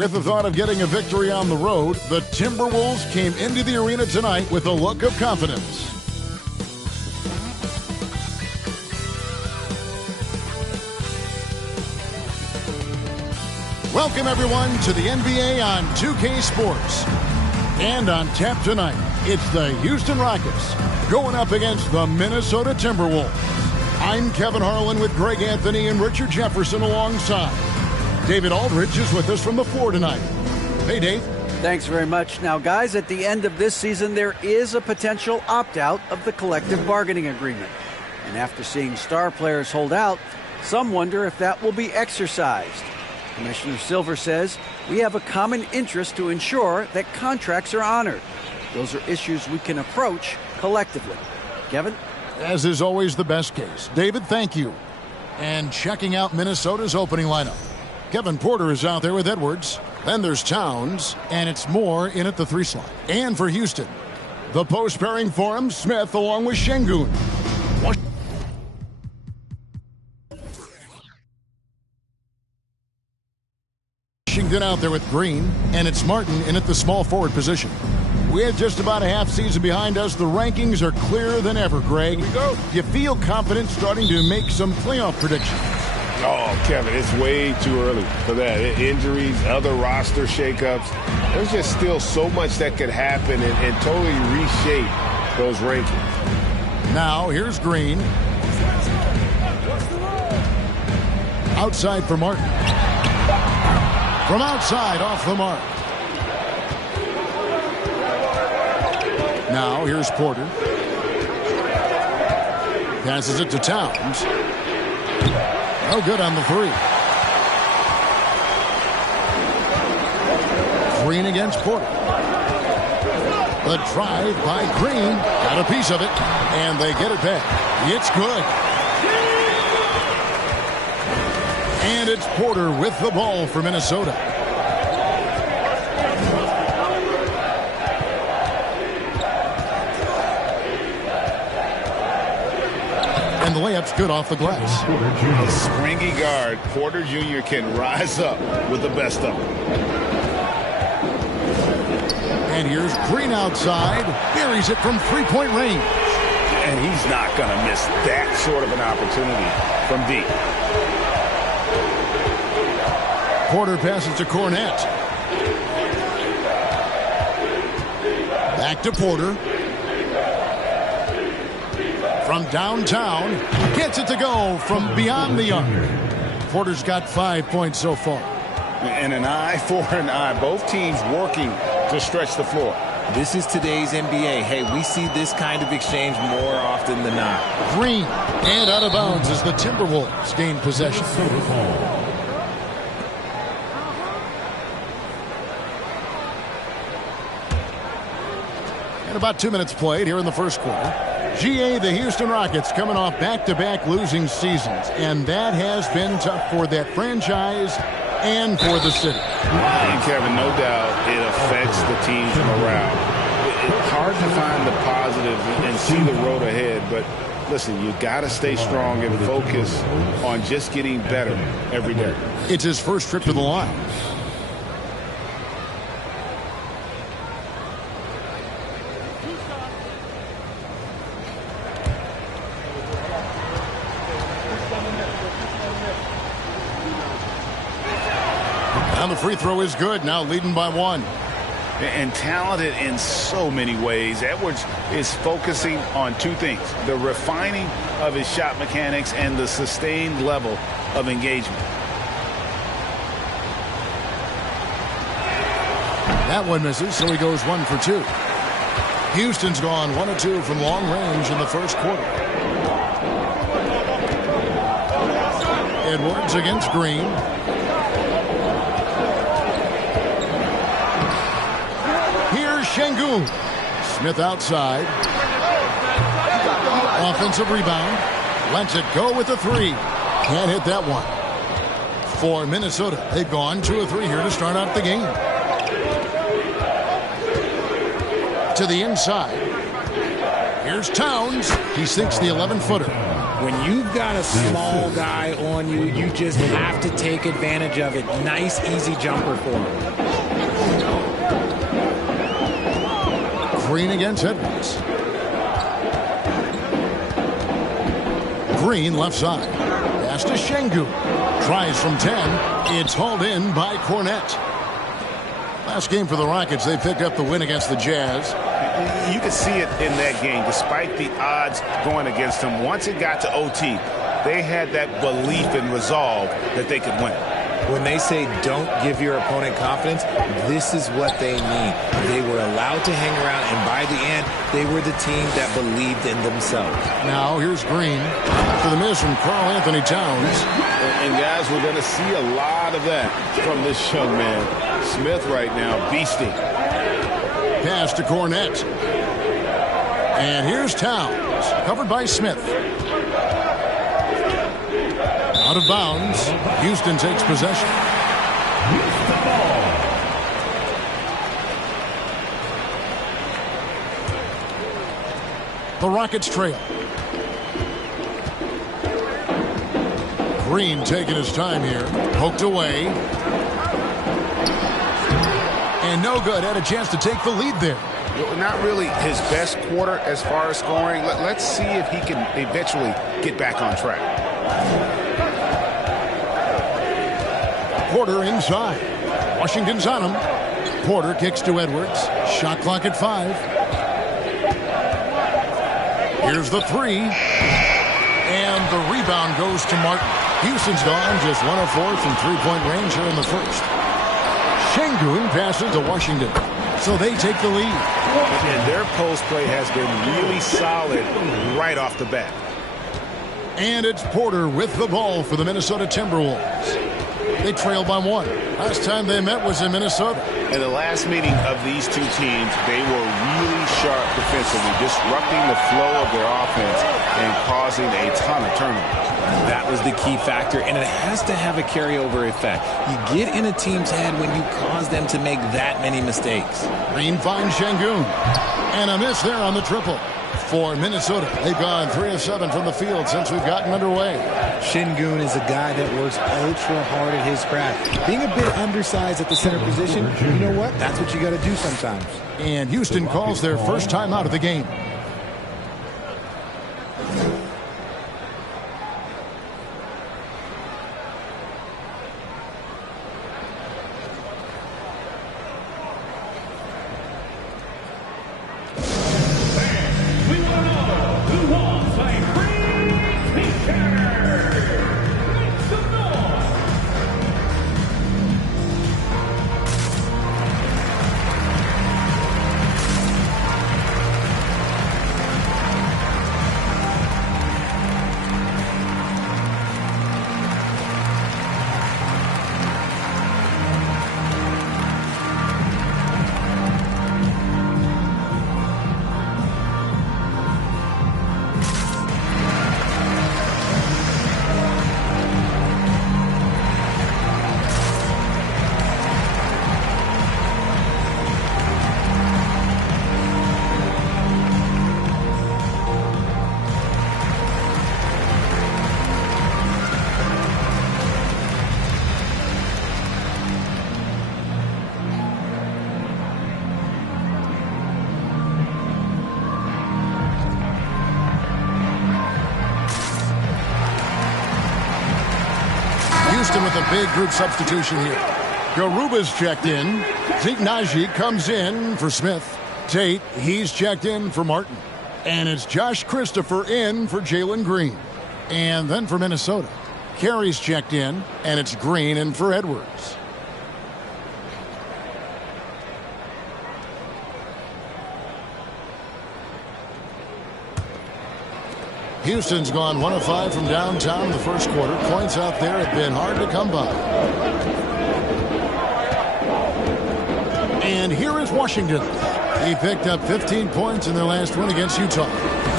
With the thought of getting a victory on the road, the Timberwolves came into the arena tonight with a look of confidence. Welcome, everyone, to the NBA on 2K Sports. And on tap tonight, it's the Houston Rockets going up against the Minnesota Timberwolves. I'm Kevin Harlan with Greg Anthony and Richard Jefferson alongside. David Aldridge is with us from the floor tonight. Hey, Dave. Thanks very much. Now, guys, at the end of this season, there is a potential opt-out of the collective bargaining agreement. And after seeing star players hold out, some wonder if that will be exercised. Commissioner Silver says we have a common interest to ensure that contracts are honored. Those are issues we can approach collectively. Kevin? As is always the best case. David, thank you. And checking out Minnesota's opening lineup. Kevin Porter is out there with Edwards. Then there's Towns, and it's Moore in at the 3 slot. And for Houston, the post pairing for him, Smith along with Şengün. Washington out there with Green, and it's Martin in at the small forward position. With just about a half season behind us, the rankings are clearer than ever, Greg. Here we go. You feel confident starting to make some playoff predictions? Oh, Kevin, it's way too early for that. Injuries, other roster shakeups. There's just still so much that could happen and totally reshape those rankings. Now, here's Green. Outside for Martin. From outside, off the mark. Now, here's Porter. Passes it to Towns. No good on the 3. Green against Porter. The drive by Green. Got a piece of it. And they get it back. It's good. And it's Porter with the ball for Minnesota. And the layup's good off the glass. A springy guard, Porter Jr. can rise up with the best of them. And here's Green outside. Buries it from three-point range. And he's not going to miss that sort of an opportunity from deep. Porter passes to Cornette. Back to Porter. From downtown, gets it to go from beyond the arc. Porter's got 5 points so far. And an eye for an eye. Both teams working to stretch the floor. This is today's NBA. Hey, we see this kind of exchange more often than not. Green and out of bounds as the Timberwolves gain possession. And about 2 minutes played here in the first quarter. GA, the Houston Rockets, coming off back-to-back losing seasons, and that has been tough for that franchise and for the city. And Kevin, no doubt it affects the team's morale. It's hard to find the positive and see the road ahead, but listen, you got to stay strong and focus on just getting better every day. It's his first trip to the line. And the free throw is good, now leading by 1. And talented in so many ways. Edwards is focusing on 2 things: the refining of his shot mechanics and the sustained level of engagement. That one misses, so he goes 1 for 2. Houston's gone 1 of 2 from long range in the first quarter. Edwards against Green. Şengün. Smith outside. Offensive rebound. Lets it go with the 3. Can't hit that one. For Minnesota, they've gone 2 of 3 here to start out the game. To the inside. Here's Towns. He sinks the 11-footer. When you've got a small guy on you, you just have to take advantage of it. Nice, easy jumper for him. Green against Edwards. Green left side. Pass to Şengün. Tries from 10. It's hauled in by Cornette. Last game for the Rockets, they picked up the win against the Jazz. You could see it in that game, despite the odds going against them. Once it got to OT, they had that belief and resolve that they could win. When they say don't give your opponent confidence, this is what they mean. They were allowed to hang around, and by the end, they were the team that believed in themselves. Now here's Green for the miss from Karl Anthony Towns. And guys, we're going to see a lot of that from this young man. Smith right now, beasting. Pass to Cornette. And here's Towns, covered by Smith. Out of bounds. Houston takes possession. The Rockets trail. Green taking his time here. Poked away. And no good. Had a chance to take the lead there. Well, not really his best quarter as far as scoring. Let's see if he can eventually get back on track. Porter inside. Washington's on him. Porter kicks to Edwards. Shot clock at 5. Here's the 3. And the rebound goes to Martin. Houston's gone just 1 of 4 from three-point range here in the first. Şengün passes to Washington. So they take the lead. And their post play has been really solid right off the bat. And it's Porter with the ball for the Minnesota Timberwolves. They trail by 1. Last time they met was in Minnesota. In the last meeting of these two teams, they were really sharp defensively, disrupting the flow of their offense and causing a ton of turnovers. That was the key factor, and it has to have a carryover effect. You get in a team's head when you cause them to make that many mistakes. Green finds Şengün. And a miss there on the triple. For Minnesota, they've gone 3 of 7 from the field since we've gotten underway. Şengün is a guy that works ultra hard at his craft. Being a bit undersized at the center position, you know what? That's what you got to do sometimes. And Houston calls their first time out of the game. Houston with a big group substitution here. Garuba's checked in. Zeke Naji comes in for Smith. Tate, he's checked in for Martin. And it's Josh Christopher in for Jalen Green. And then for Minnesota, Carey's checked in, and it's Green in for Edwards. Houston's gone 1 of 5 from downtown in the first quarter. Points out there have been hard to come by. And here is Washington. He picked up 15 points in their last win against Utah.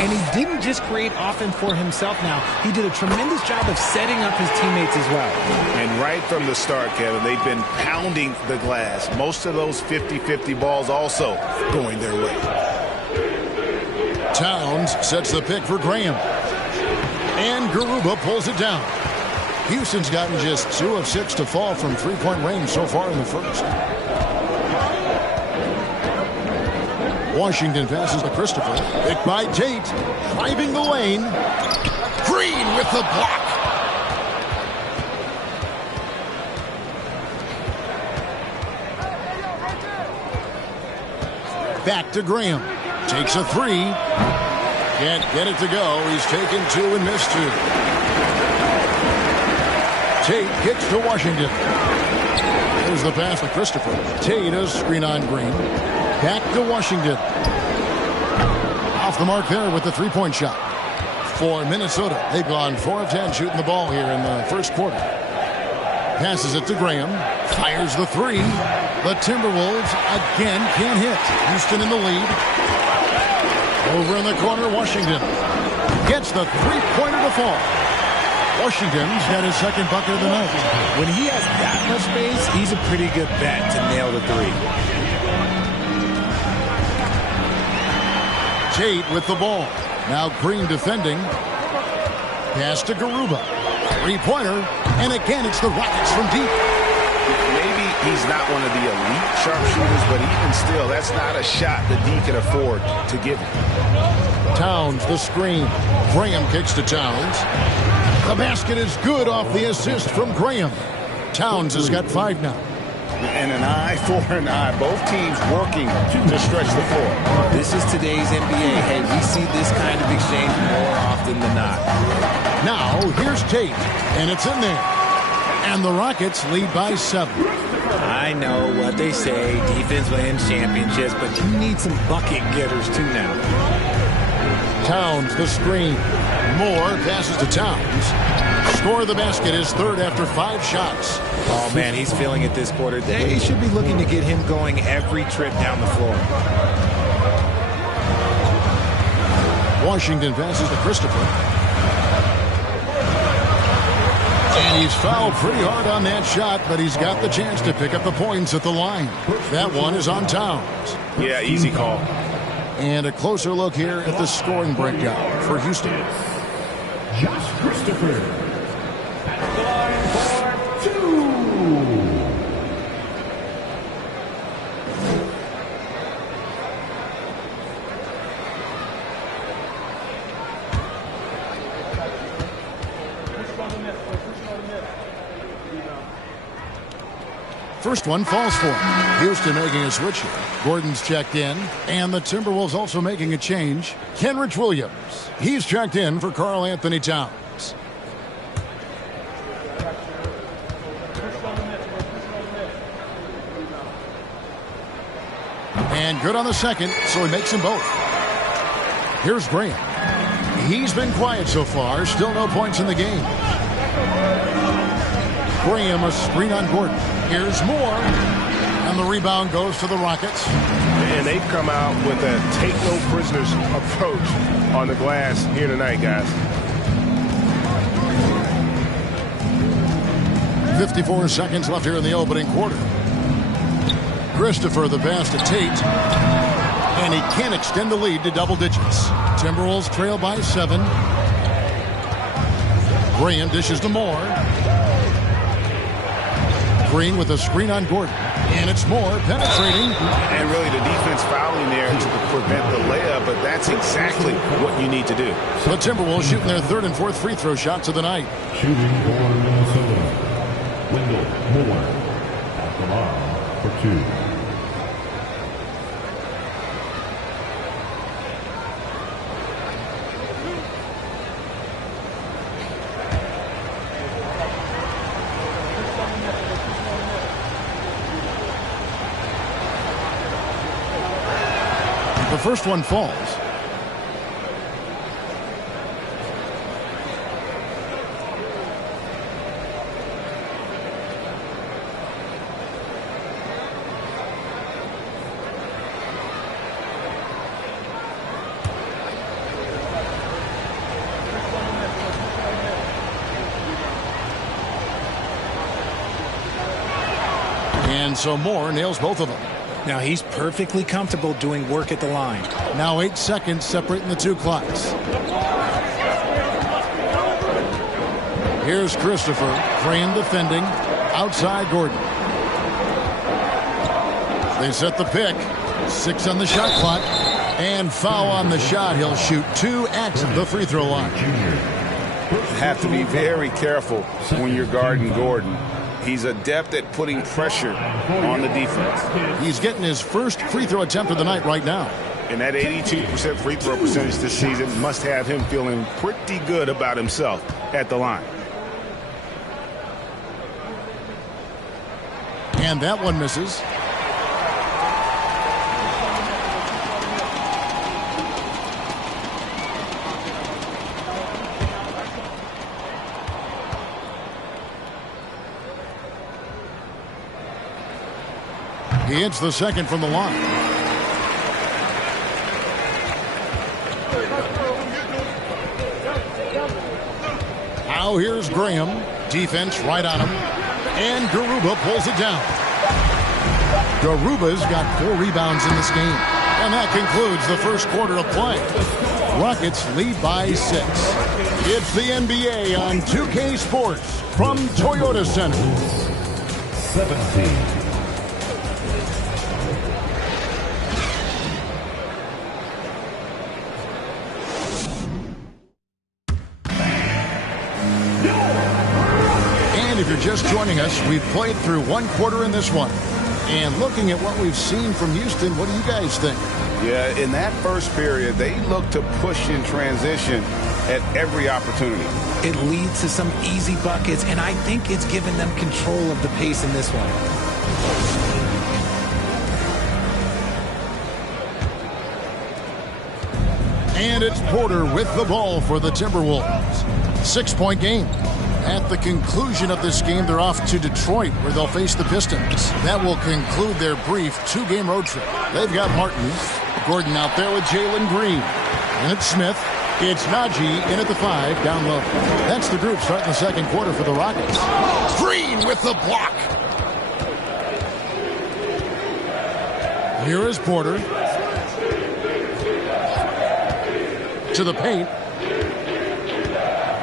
And he didn't just create offense for himself now. He did a tremendous job of setting up his teammates as well. And right from the start, Kevin, they've been pounding the glass. Most of those 50-50 balls also going their way. Towns sets the pick for Graham. And Garuba pulls it down. Houston's gotten just 2 of 6 to fall from three-point range so far in the first. Washington passes to Christopher. Picked by Tate. Driving the lane. Green with the block. Back to Graham. Takes a 3. Can't get it to go. He's taken 2 and missed 2. Tate kicks to Washington. There's the pass to Christopher. Tate a screen on Green. Back to Washington. Off the mark there with the three-point shot. For Minnesota, they've gone 4 of 10 shooting the ball here in the first quarter. Passes it to Graham. Fires the 3. The Timberwolves again can't hit. Houston in the lead. Over in the corner, Washington gets the three-pointer to fall. Washington's got his second bucket of the night. When he has that much space, he's a pretty good bet to nail the 3. Tate with the ball. Now Green defending. Pass to Garuba. Three-pointer. And again, it's the Rockets from deep. Maybe he's not one of the elite sharpshooters, but even still, that's not a shot that D can afford to give him. Towns, the screen. Graham kicks to Towns. The basket is good off the assist from Graham. Towns has got 5 now. And an eye for an eye. Both teams working to stretch the floor. This is today's NBA. Hey, we see this kind of exchange more often than not. Now, here's Tate, and it's in there. And the Rockets lead by 7. I know what they say, defense wins championships, but you need some bucket getters too now. Towns, the screen. Moore passes to Towns. Score of the basket is 3rd after 5 shots. Oh, man, he's feeling it this quarter. They should be looking to get him going every trip down the floor. Washington passes to Christopher. And he's fouled pretty hard on that shot, but he's got the chance to pick up the points at the line. That one is on Towns. Yeah, easy call. And a closer look here at the scoring breakdown for Houston. Josh Christopher. At the line for 2. First one falls for him. Houston making a switch here. Gordon's checked in. And the Timberwolves also making a change. Kenrich Williams. He's checked in for Karl Anthony Towns. And good on the second, so he makes them both. Here's Graham. He's been quiet so far. Still no points in the game. Graham a screen on Gordon. Here's Moore. And the rebound goes to the Rockets. And they've come out with a take-no-prisoners approach on the glass here tonight, guys. 54 seconds left here in the opening quarter. Christopher the pass to Tate. And he can't extend the lead to double digits. Timberwolves trail by 7. Graham dishes to Moore. Green with a screen on Gordon. And it's Moore penetrating. And really the defense fouling there to prevent the layup, but that's exactly what you need to do. The Timberwolves shooting their 3rd and 4th free throw shots of the night. Shooting for Minnesota. Wendell Moore. At the line for 2. The first one falls. And so Moore nails both of them. Now he's perfectly comfortable doing work at the line. Now 8 seconds separating the two clocks. Here's Christopher. Crane defending. Outside Gordon. They set the pick. 6 on the shot clock. And foul on the shot. He'll shoot 2 at the free throw line. Have to be very careful when you're guarding Gordon. He's adept at putting pressure on the defense. He's getting his first free throw attempt of the night right now. And that 82% free throw percentage this season must have him feeling pretty good about himself at the line. And that one misses. He hits the second from the line. Now here's Graham. Defense right on him. And Garuba pulls it down. Garuba's got 4 rebounds in this game. And that concludes the first quarter of play. Rockets lead by 6. It's the NBA on 2K Sports from Toyota Center. 17. If you're just joining us, we've played through 1 quarter in this one. And looking at what we've seen from Houston, what do you guys think? Yeah, in that first period, they looked to push in transition at every opportunity. It leads to some easy buckets, and I think it's given them control of the pace in this one. And it's Porter with the ball for the Timberwolves. 6-point game. At the conclusion of this game, they're off to Detroit, where they'll face the Pistons. That will conclude their brief 2-game road trip. They've got Martin, Gordon out there with Jalen Green. And it's Smith. It's Najee in at the 5, down low. That's the group starting the second quarter for the Rockets. Green with the block. Here is Porter. To the paint.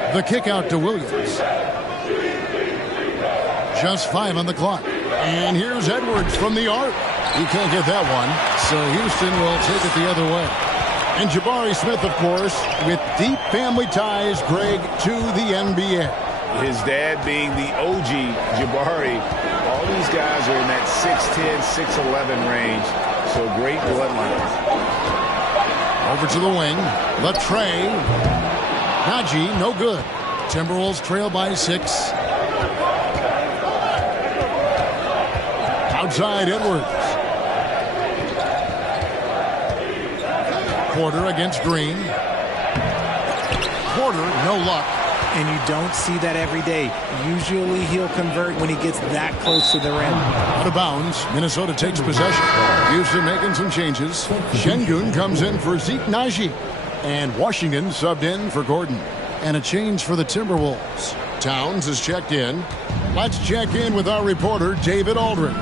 The kick out to Williams. Just 5 on the clock. And here's Edwards from the arc. He can't get that one, so Houston will take it the other way. And Jabari Smith, of course, with deep family ties, Greg, to the NBA. His dad being the OG Jabari. All these guys are in that 6'10", 6'11 range, so great bloodline. Over to the wing. Latrey. Najee, no good. Timberwolves trail by 6. Outside Edwards. Porter against Green. Porter, no luck. And you don't see that every day. Usually he'll convert when he gets that close to the rim. Out of bounds. Minnesota takes possession. Houston making some changes. Şengün comes in for Zeke Najee. And Washington subbed in for Gordon. And a change for the Timberwolves. Towns is checked in. Let's check in with our reporter, David Aldridge.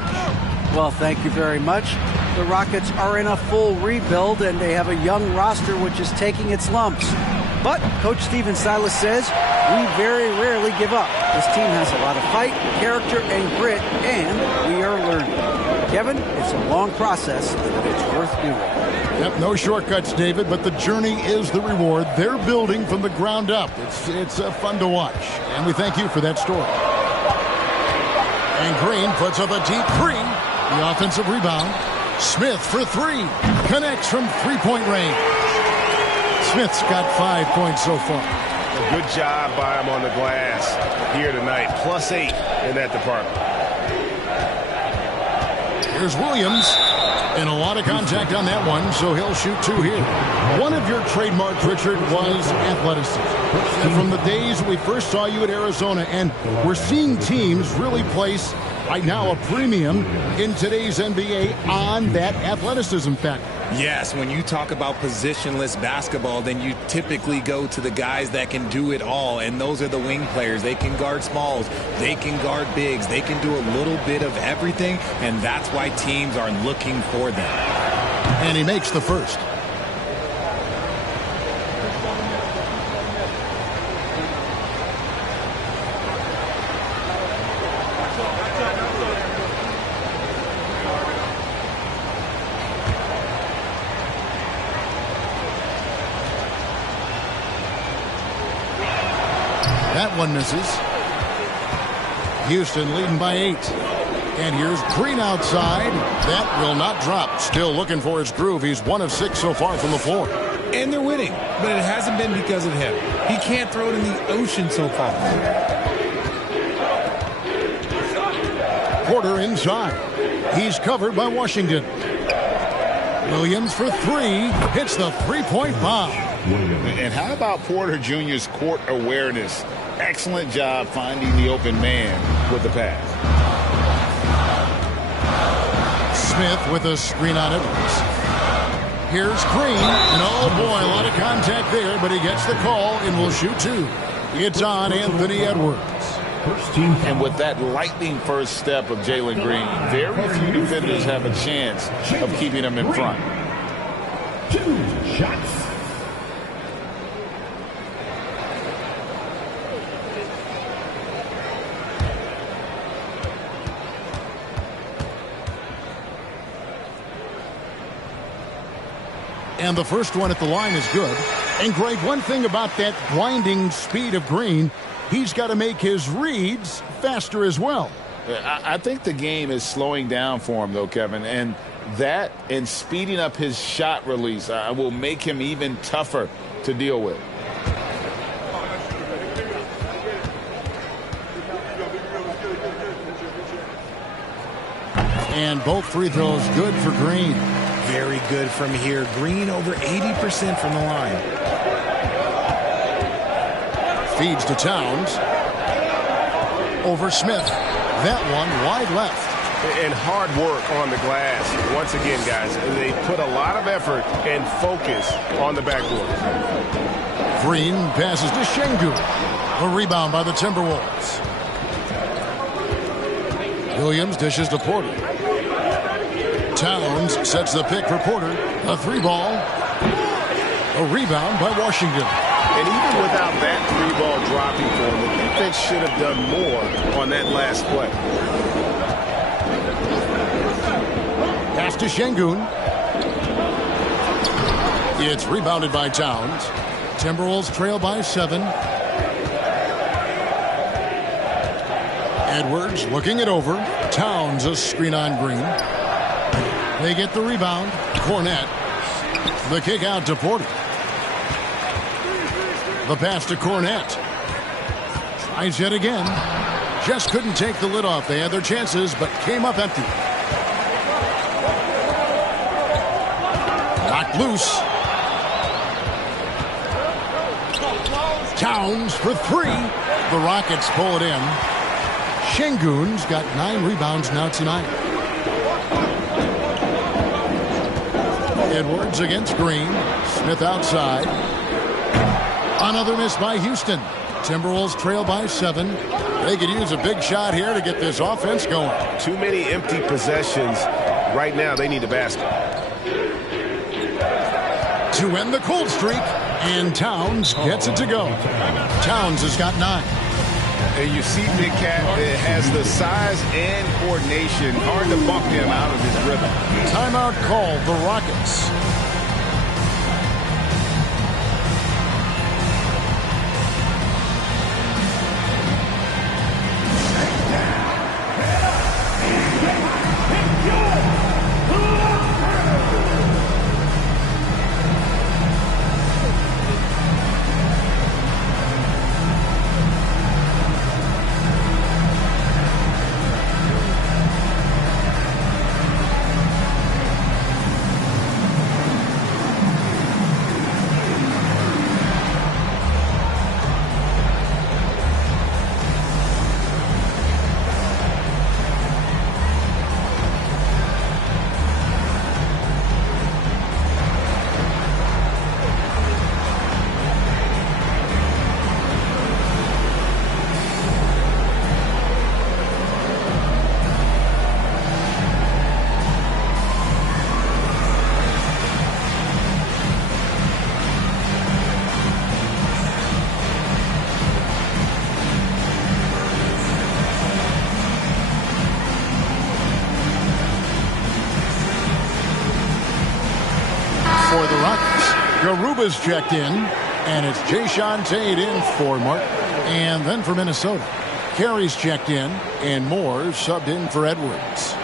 Well, thank you very much. The Rockets are in a full rebuild, and they have a young roster which is taking its lumps. But Coach Stephen Silas says we very rarely give up. This team has a lot of fight, character, and grit, and we are learning. Kevin, it's a long process, but it's worth doing. Yep, no shortcuts, David, but the journey is the reward. They're building from the ground up. It's fun to watch, and we thank you for that story. And Green puts up a deep 3. The offensive rebound. Smith for 3. Connects from 3-point range. Smith's got 5 points so far. A good job by him on the glass here tonight. +8 in that department. Here's Williams. And a lot of contact on that one, so he'll shoot 2 here. One of your trademarks, Richard, was athleticism. And from the days we first saw you at Arizona, and we're seeing teams really place, right now, a premium in today's NBA on that athleticism factor. Yes, when you talk about positionless basketball, then you typically go to the guys that can do it all, and those are the wing players. They can guard smalls, they can guard bigs, they can do a little bit of everything, and that's why teams are looking for them. And he makes the first. That one misses. Houston leading by 8. And here's Green outside. That will not drop. Still looking for his groove. He's 1 of 6 so far from the floor. And they're winning, but it hasn't been because of him. He can't throw it in the ocean so far. Porter inside. He's covered by Washington. Williams for 3. Hits the three-point bomb. And how about Porter Jr.'s court awareness? Excellent job finding the open man with the pass. Smith with a screen on Edwards. Here's Green. And oh boy, a lot of contact there, but he gets the call and will shoot 2. It's on Anthony Edwards. And with that lightning first step of Jalen Green, very few defenders have a chance of keeping him in front. 2 shots. And the first one at the line is good. And Greg, one thing about that blinding speed of Green, he's got to make his reads faster as well. I think the game is slowing down for him, though, Kevin. And that and speeding up his shot release will make him even tougher to deal with. And both free throws good for Green. Very good from here. Green over 80% from the line. Feeds to Towns. Over Smith. That one wide left. And hard work on the glass. Once again, guys, they put a lot of effort and focus on the backboard. Green passes to Şengün. A rebound by the Timberwolves. Williams dishes to Porter. Towns sets the pick for Porter. A 3-ball. A rebound by Washington. And even without that 3-ball dropping for him, the defense should have done more on that last play. Pass to Şengün. It's rebounded by Towns. Timberwolves trail by 7. Edwards looking it over. Towns a screen on Green. They get the rebound. Cornette. The kick out to Porter. The pass to Cornette. Tries yet again. Just couldn't take the lid off. They had their chances, but came up empty. Knocked loose. Towns for 3. The Rockets pull it in. Şengün's got 9 rebounds now tonight. Edwards against Green. Smith outside. Another miss by Houston. Timberwolves trail by 7. They could use a big shot here to get this offense going. Too many empty possessions. Right now, they need a basket. To end the cold streak, and Towns gets it to go. Towns has got 9. And you see Big Cat has the size and coordination. Hard to bump him out of his rhythm. Timeout called the Rockets. For the Rockets, Garuba's checked in, and it's Jae'Sean Tate in for Martin. And then for Minnesota, Carey's checked in, and Moore subbed in for Edwards.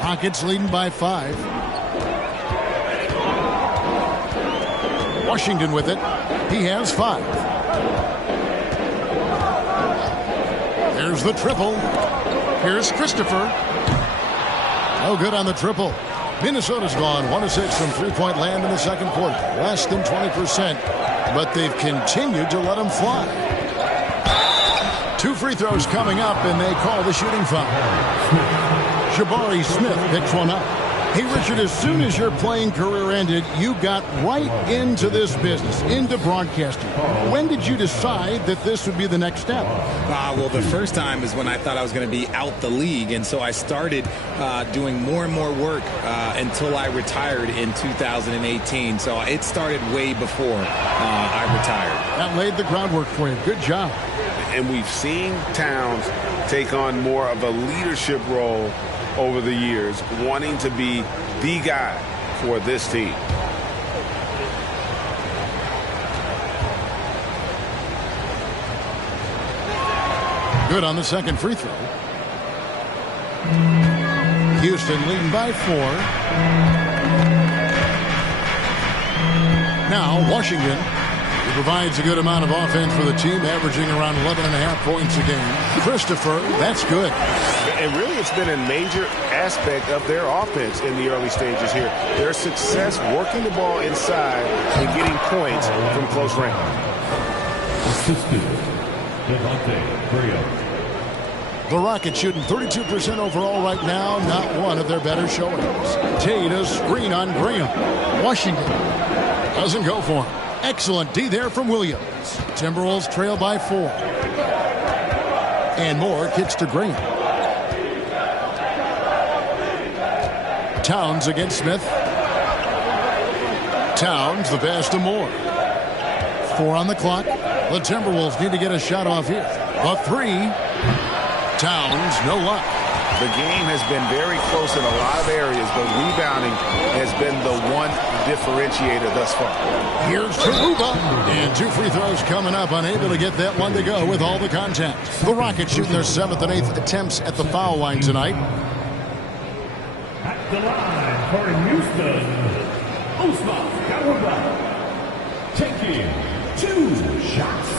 Rockets leading by 5. Washington with it. He has 5. There's the triple. Here's Christopher. No good on the triple. Minnesota's gone 1 of 6 from three-point land in the second quarter. Less than 20%, but they've continued to let them fly. 2 free throws coming up, and they call the shooting foul. Jabari Smith picks one up. Hey, Richard, as soon as your playing career ended, you got right into this business, into broadcasting. When did you decide that this would be the next step? Well, the first time is when I thought I was going to be out the league, and so I started doing more and more work until I retired in 2018. So it started way before I retired. That laid the groundwork for you. Good job. And we've seen Towns take on more of a leadership role over the years, wanting to be the guy for this team. Good on the second free throw. Houston leading by 4. Now Washington. He provides a good amount of offense for the team, averaging around 11.5 points a game. Christopher, that's good. And really, it's been a major aspect of their offense in the early stages here. Their success working the ball inside and getting points from close range. The Rockets shooting 32% overall right now. Not one of their better showings. Tate a screen on Graham. Washington doesn't go for him. Excellent D there from Williams. Timberwolves trail by 4. And Moore kicks to Graham. Towns against Smith. Towns, the pass to Moore. 4 on the clock. The Timberwolves need to get a shot off here. A 3. Towns, no luck. The game has been very close in a lot of areas, but rebounding has been the one differentiator thus far. Here's Taruba. And 2 free throws coming up, unable to get that one to go with all the contact. The Rockets shooting their 7th and 8th attempts at the foul line tonight. At the line for Houston, Usman Taruba taking 2 shots.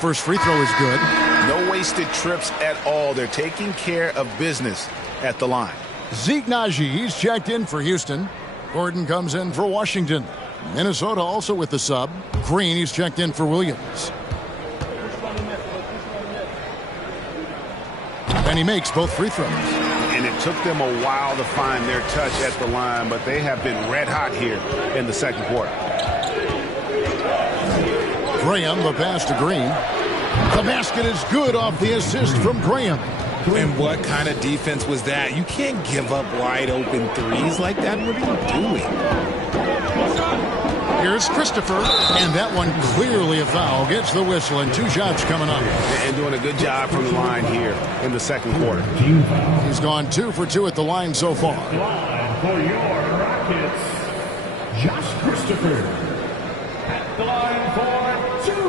First free throw is good. No wasted trips at all. They're taking care of business at the line. Zeke Naji, he's checked in for Houston. Gordon comes in for Washington. Minnesota also with the sub. Green, he's checked in for Williams. And he makes both free throws. And it took them a while to find their touch at the line, but they have been red hot here in the second quarter. Graham, the pass to Green. The basket is good off the assist from Graham. And what kind of defense was that? You can't give up wide open threes like that. What are you doing? Here's Christopher, and that one clearly a foul. Gets the whistle, and 2 shots coming up. And doing a good job from the line here in the second quarter. He's gone 2 for 2 at the line so far. Line for your Rockets, Josh Christopher. At the line for 2.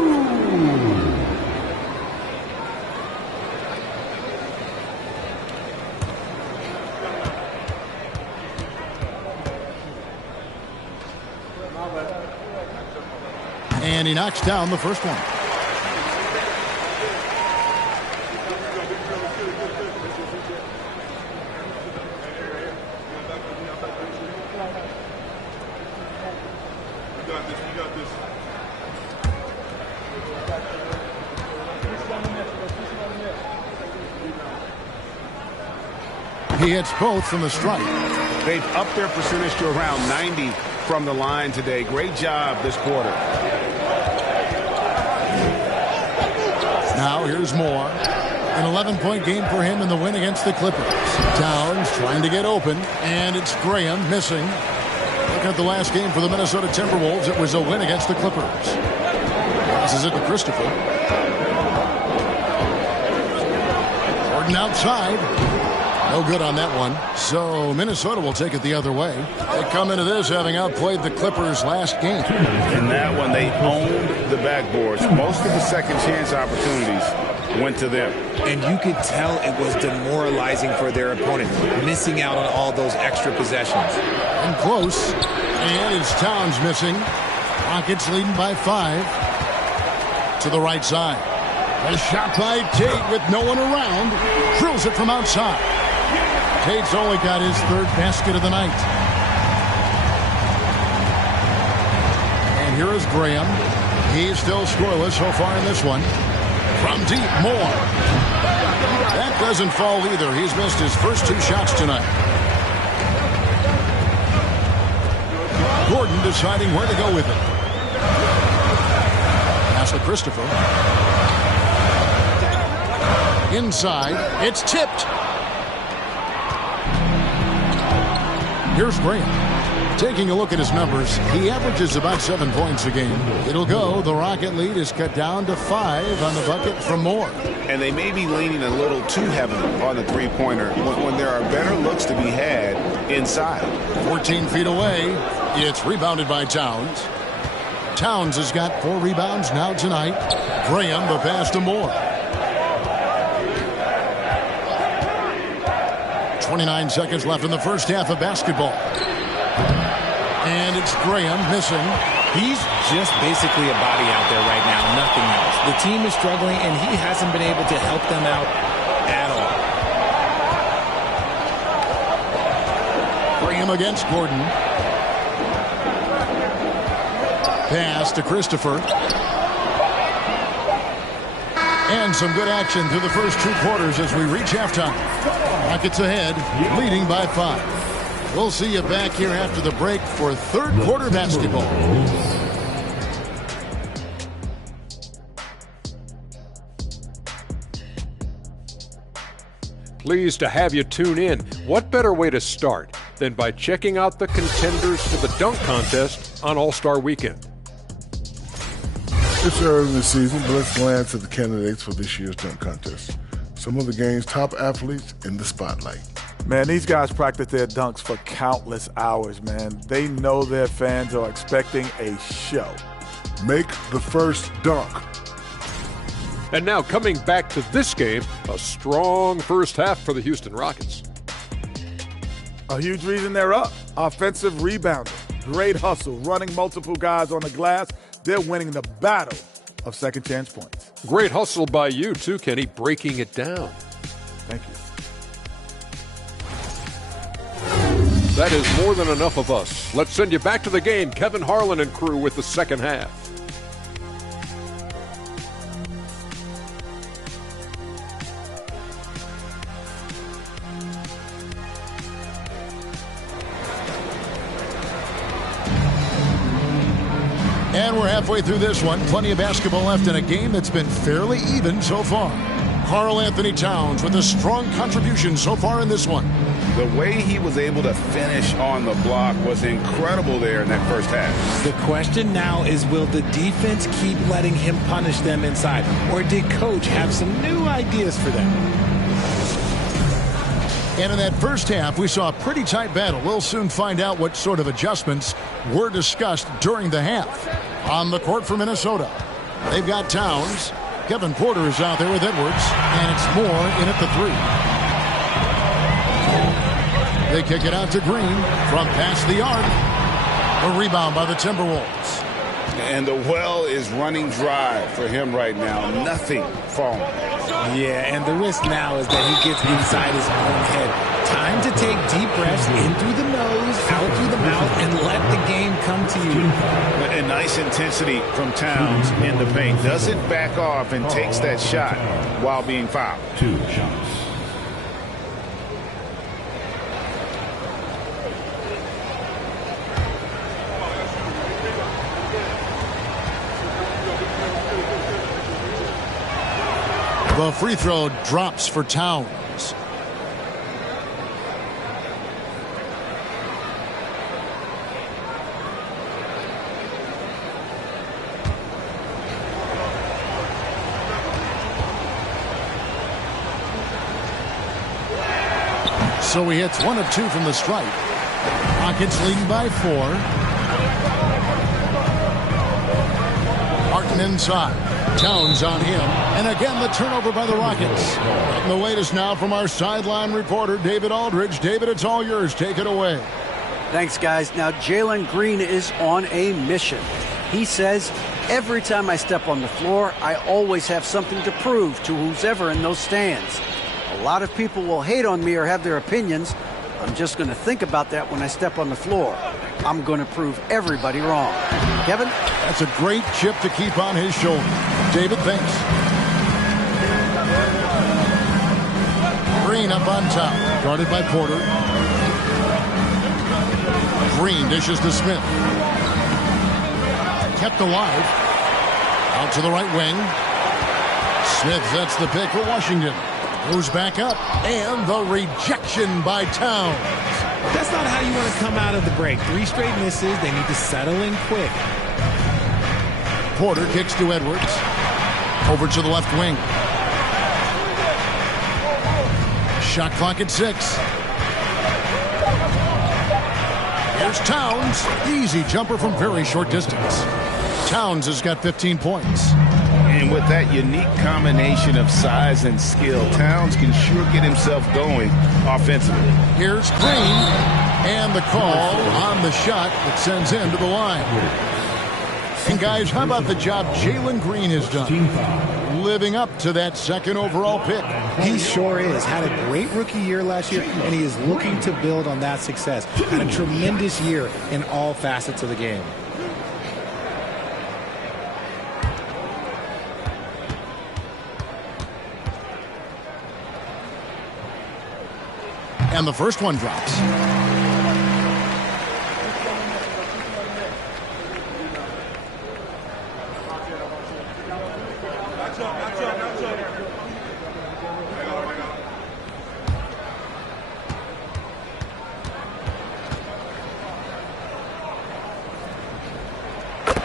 And he knocks down the first one. He hits both from the strike. They've upped their percentage to around 90 from the line today. Great job this quarter. Now here's Moore. An 11-point game for him in the win against the Clippers. Towns trying to get open, and it's Graham missing. Looking at the last game for the Minnesota Timberwolves, it was a win against the Clippers. Passes it to Christopher. Gordon outside. No good on that one. So Minnesota will take it the other way. They come into this having outplayed the Clippers last game. In that one, they owned the backboards. Most of the second chance opportunities went to them. And you could tell it was demoralizing for their opponent, missing out on all those extra possessions. And close. And it's Towns missing. Rockets leading by 5. To the right side. A shot by Tate with no one around. Drills it from outside. Tate's only got his 3rd basket of the night. And here is Graham. He's still scoreless so far in this one. From deep, Moore. That doesn't fall either. He's missed his first 2 shots tonight. Gordon deciding where to go with it. Pass to Christopher. Inside. It's tipped. Here's Graham. Taking a look at his numbers, he averages about 7 points a game. It'll go. The Rocket lead is cut down to 5 on the bucket from Moore. And they may be leaning a little too heavily on the three-pointer when there are better looks to be had inside. 14 feet away. It's rebounded by Towns. Towns has got 4 rebounds now tonight. Graham the pass to Moore. 29 seconds left in the first half of basketball. And it's Graham missing. He's just basically a body out there right now, nothing else. The team is struggling, and he hasn't been able to help them out at all. Graham against Gordon. Pass to Christopher. And some good action through the first 2 quarters as we reach halftime. Rockets ahead, leading by 5. We'll see you back here after the break for 3rd quarter basketball. Pleased to have you tune in. What better way to start than by checking out the contenders for the dunk contest on All-Star Weekend? It's early in the season, but let's glance at the candidates for this year's dunk contest. Some of the game's top athletes in the spotlight. Man, these guys practice their dunks for countless hours, man. They know their fans are expecting a show. Make the first dunk. And now coming back to this game, a strong first half for the Houston Rockets. A huge reason they're up. Offensive rebounding, great hustle, running multiple guys on the glass. They're winning the battle of second chance points. Great hustle by you too, Kenny, breaking it down. Thank you. That is more than enough of us. Let's send you back to the game. Kevin Harlan and crew with the second half. And we're halfway through this one. Plenty of basketball left in a game that's been fairly even so far. Karl Anthony Towns with a strong contribution so far in this one. The way he was able to finish on the block was incredible there in that first half. The question now is, will the defense keep letting him punish them inside? Or did Coach have some new ideas for them? And in that first half, we saw a pretty tight battle. We'll soon find out what sort of adjustments were discussed during the half. On the court for Minnesota, they've got Towns. Kevin Porter is out there with Edwards, and it's Moore in at the 3. They kick it out to Green from past the arc. A rebound by the Timberwolves. And the well is running dry for him right now. Nothing falling. Yeah, and the risk now is that he gets inside his own head. Time to take deep breaths in through the nose, out through the mouth, and let the game come to you. A nice intensity from Towns in the paint. Doesn't back off and takes that shot while being fouled. 2 shots. The free throw drops for Towns. So he hits 1 of 2 from the stripe. Rockets leading by 4. Martin inside. Towns on him. And again, the turnover by the Rockets. And the latest now from our sideline reporter, David Aldridge. David, it's all yours. Take it away. Thanks, guys. Now, Jalen Green is on a mission. He says, every time I step on the floor, I always have something to prove to who's ever in those stands. A lot of people will hate on me or have their opinions. I'm just going to think about that when I step on the floor. I'm going to prove everybody wrong. Kevin? That's a great chip to keep on his shoulder. David, thanks. Green up on top, guarded by Porter. Green dishes to Smith. Kept alive. Out to the right wing. Smith sets the pick for Washington. Goes back up. And the rejection by Towns. That's not how you want to come out of the break. 3 straight misses. They need to settle in quick. Porter kicks to Edwards. Over to the left wing. Shot clock at 6. Here's Towns. Easy jumper from very short distance. Towns has got 15 points. And with that unique combination of size and skill, Towns can sure get himself going offensively. Here's Green. And the call on the shot that sends him to the line. And guys, how about the job Jalen Green has done? Living up to that 2nd overall pick. He sure is. Had a great rookie year last year, and he is looking to build on that success. Had a tremendous year in all facets of the game. And the first one drops.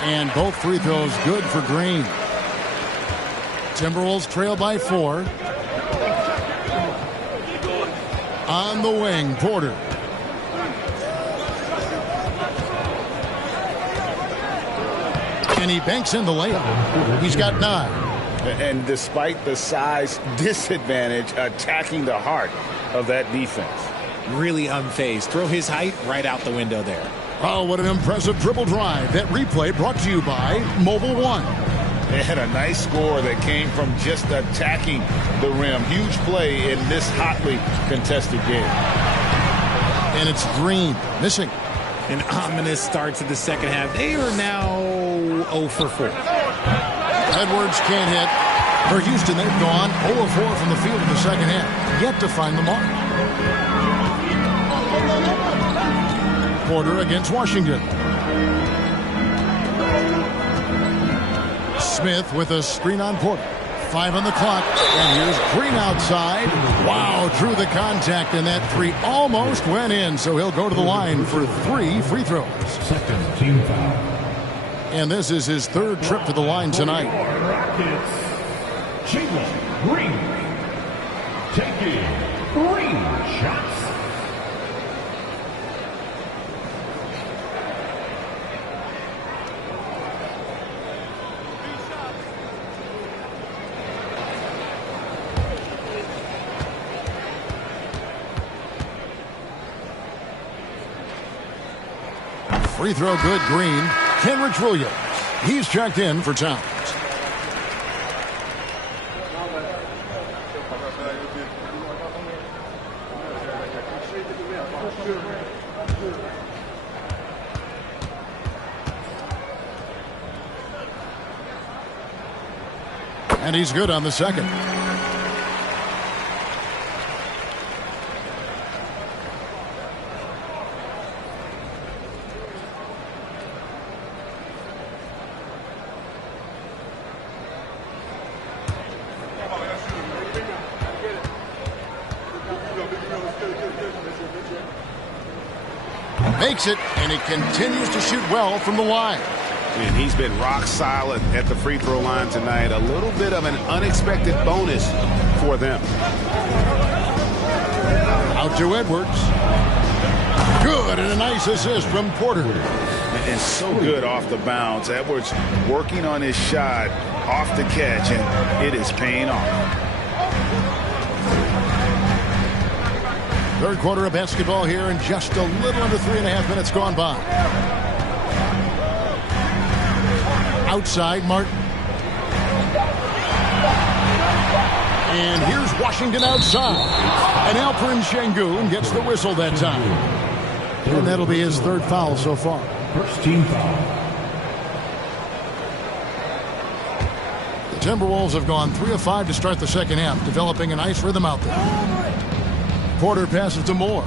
And both free throws good for Green. Timberwolves trail by 4. On the wing, Porter. And he banks in the layup. He's got 9. And despite the size disadvantage, attacking the heart of that defense. Really unfazed. Throw his height right out the window there. Oh, what an impressive dribble drive. That replay brought to you by Mobile One. They had a nice score that came from just attacking the rim. Huge play in this hotly contested game. And it's Green missing. An ominous start to the second half. They are now 0 for 4. Edwards can't hit. For Houston, they've gone 0 of 4 from the field in the second half. Yet to find the mark. Porter against Washington. Smith with a screen on Porter. 5 on the clock. And here's Green outside. Wow, drew the contact, and that 3 almost went in. So he'll go to the line for 3 free throws. Second team foul. And this is his 3rd trip to the line tonight. Rockets, Jalen Green taking 3 shots. Free throw good, Green. Kenrich Williams. He's checked in for Towns. And he's good on the second. Makes it, and he continues to shoot well from the line. And he's been rock solid at the free throw line tonight. A little bit of an unexpected bonus for them. Out to Edwards. Good, and a nice assist from Porter. And so good off the bounce. Edwards working on his shot off the catch, and it is paying off. Third quarter of basketball here, and just a little under 3.5 minutes gone by. Outside, Martin. And here's Washington outside. And Alperen Şengün gets the whistle that time. And that'll be his third foul so far. First team foul. The Timberwolves have gone 3 of 5 to start the second half, developing a nice rhythm out there. Porter passes to Moore.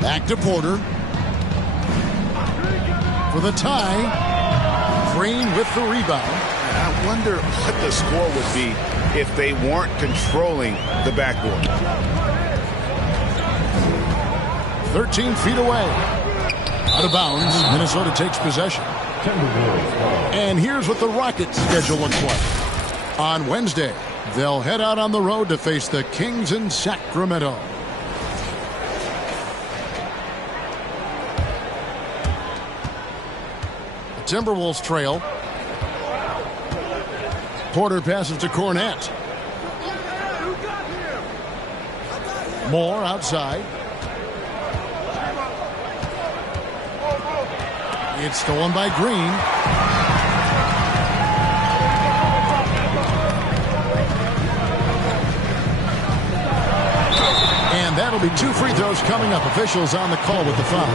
Back to Porter. For the tie. Green with the rebound. I wonder what the score would be if they weren't controlling the backboard. 13 feet away. Out of bounds. Minnesota takes possession. And here's what the Rockets' schedule looks like. On Wednesday, they'll head out on the road to face the Kings in Sacramento. The Timberwolves trail. Porter passes to Cornette. Moore outside. It's stolen by Green. And that'll be 2 free throws coming up. Officials on the call with the foul.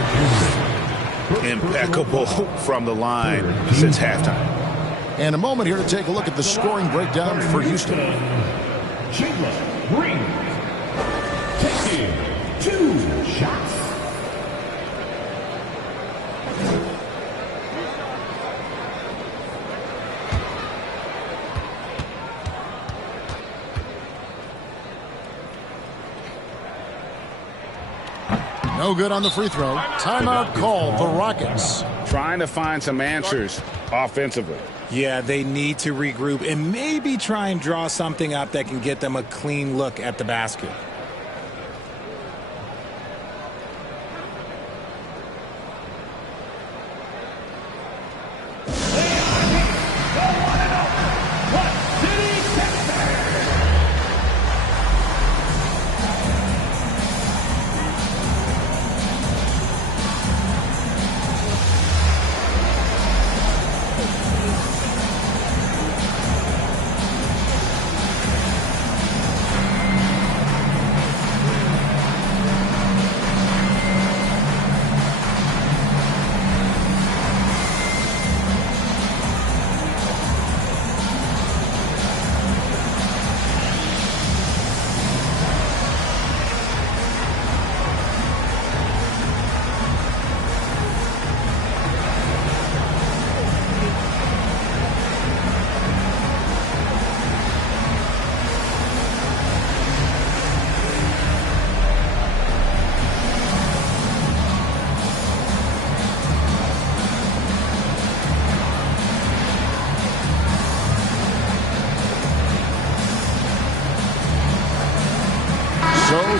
Impeccable from the line since halftime. And a moment here to take a look at the scoring breakdown for Houston. Green taking 2 shots. No good on the free throw. Timeout call, the Rockets. Trying to find some answers offensively. Yeah, they need to regroup and maybe try and draw something up that can get them a clean look at the basket.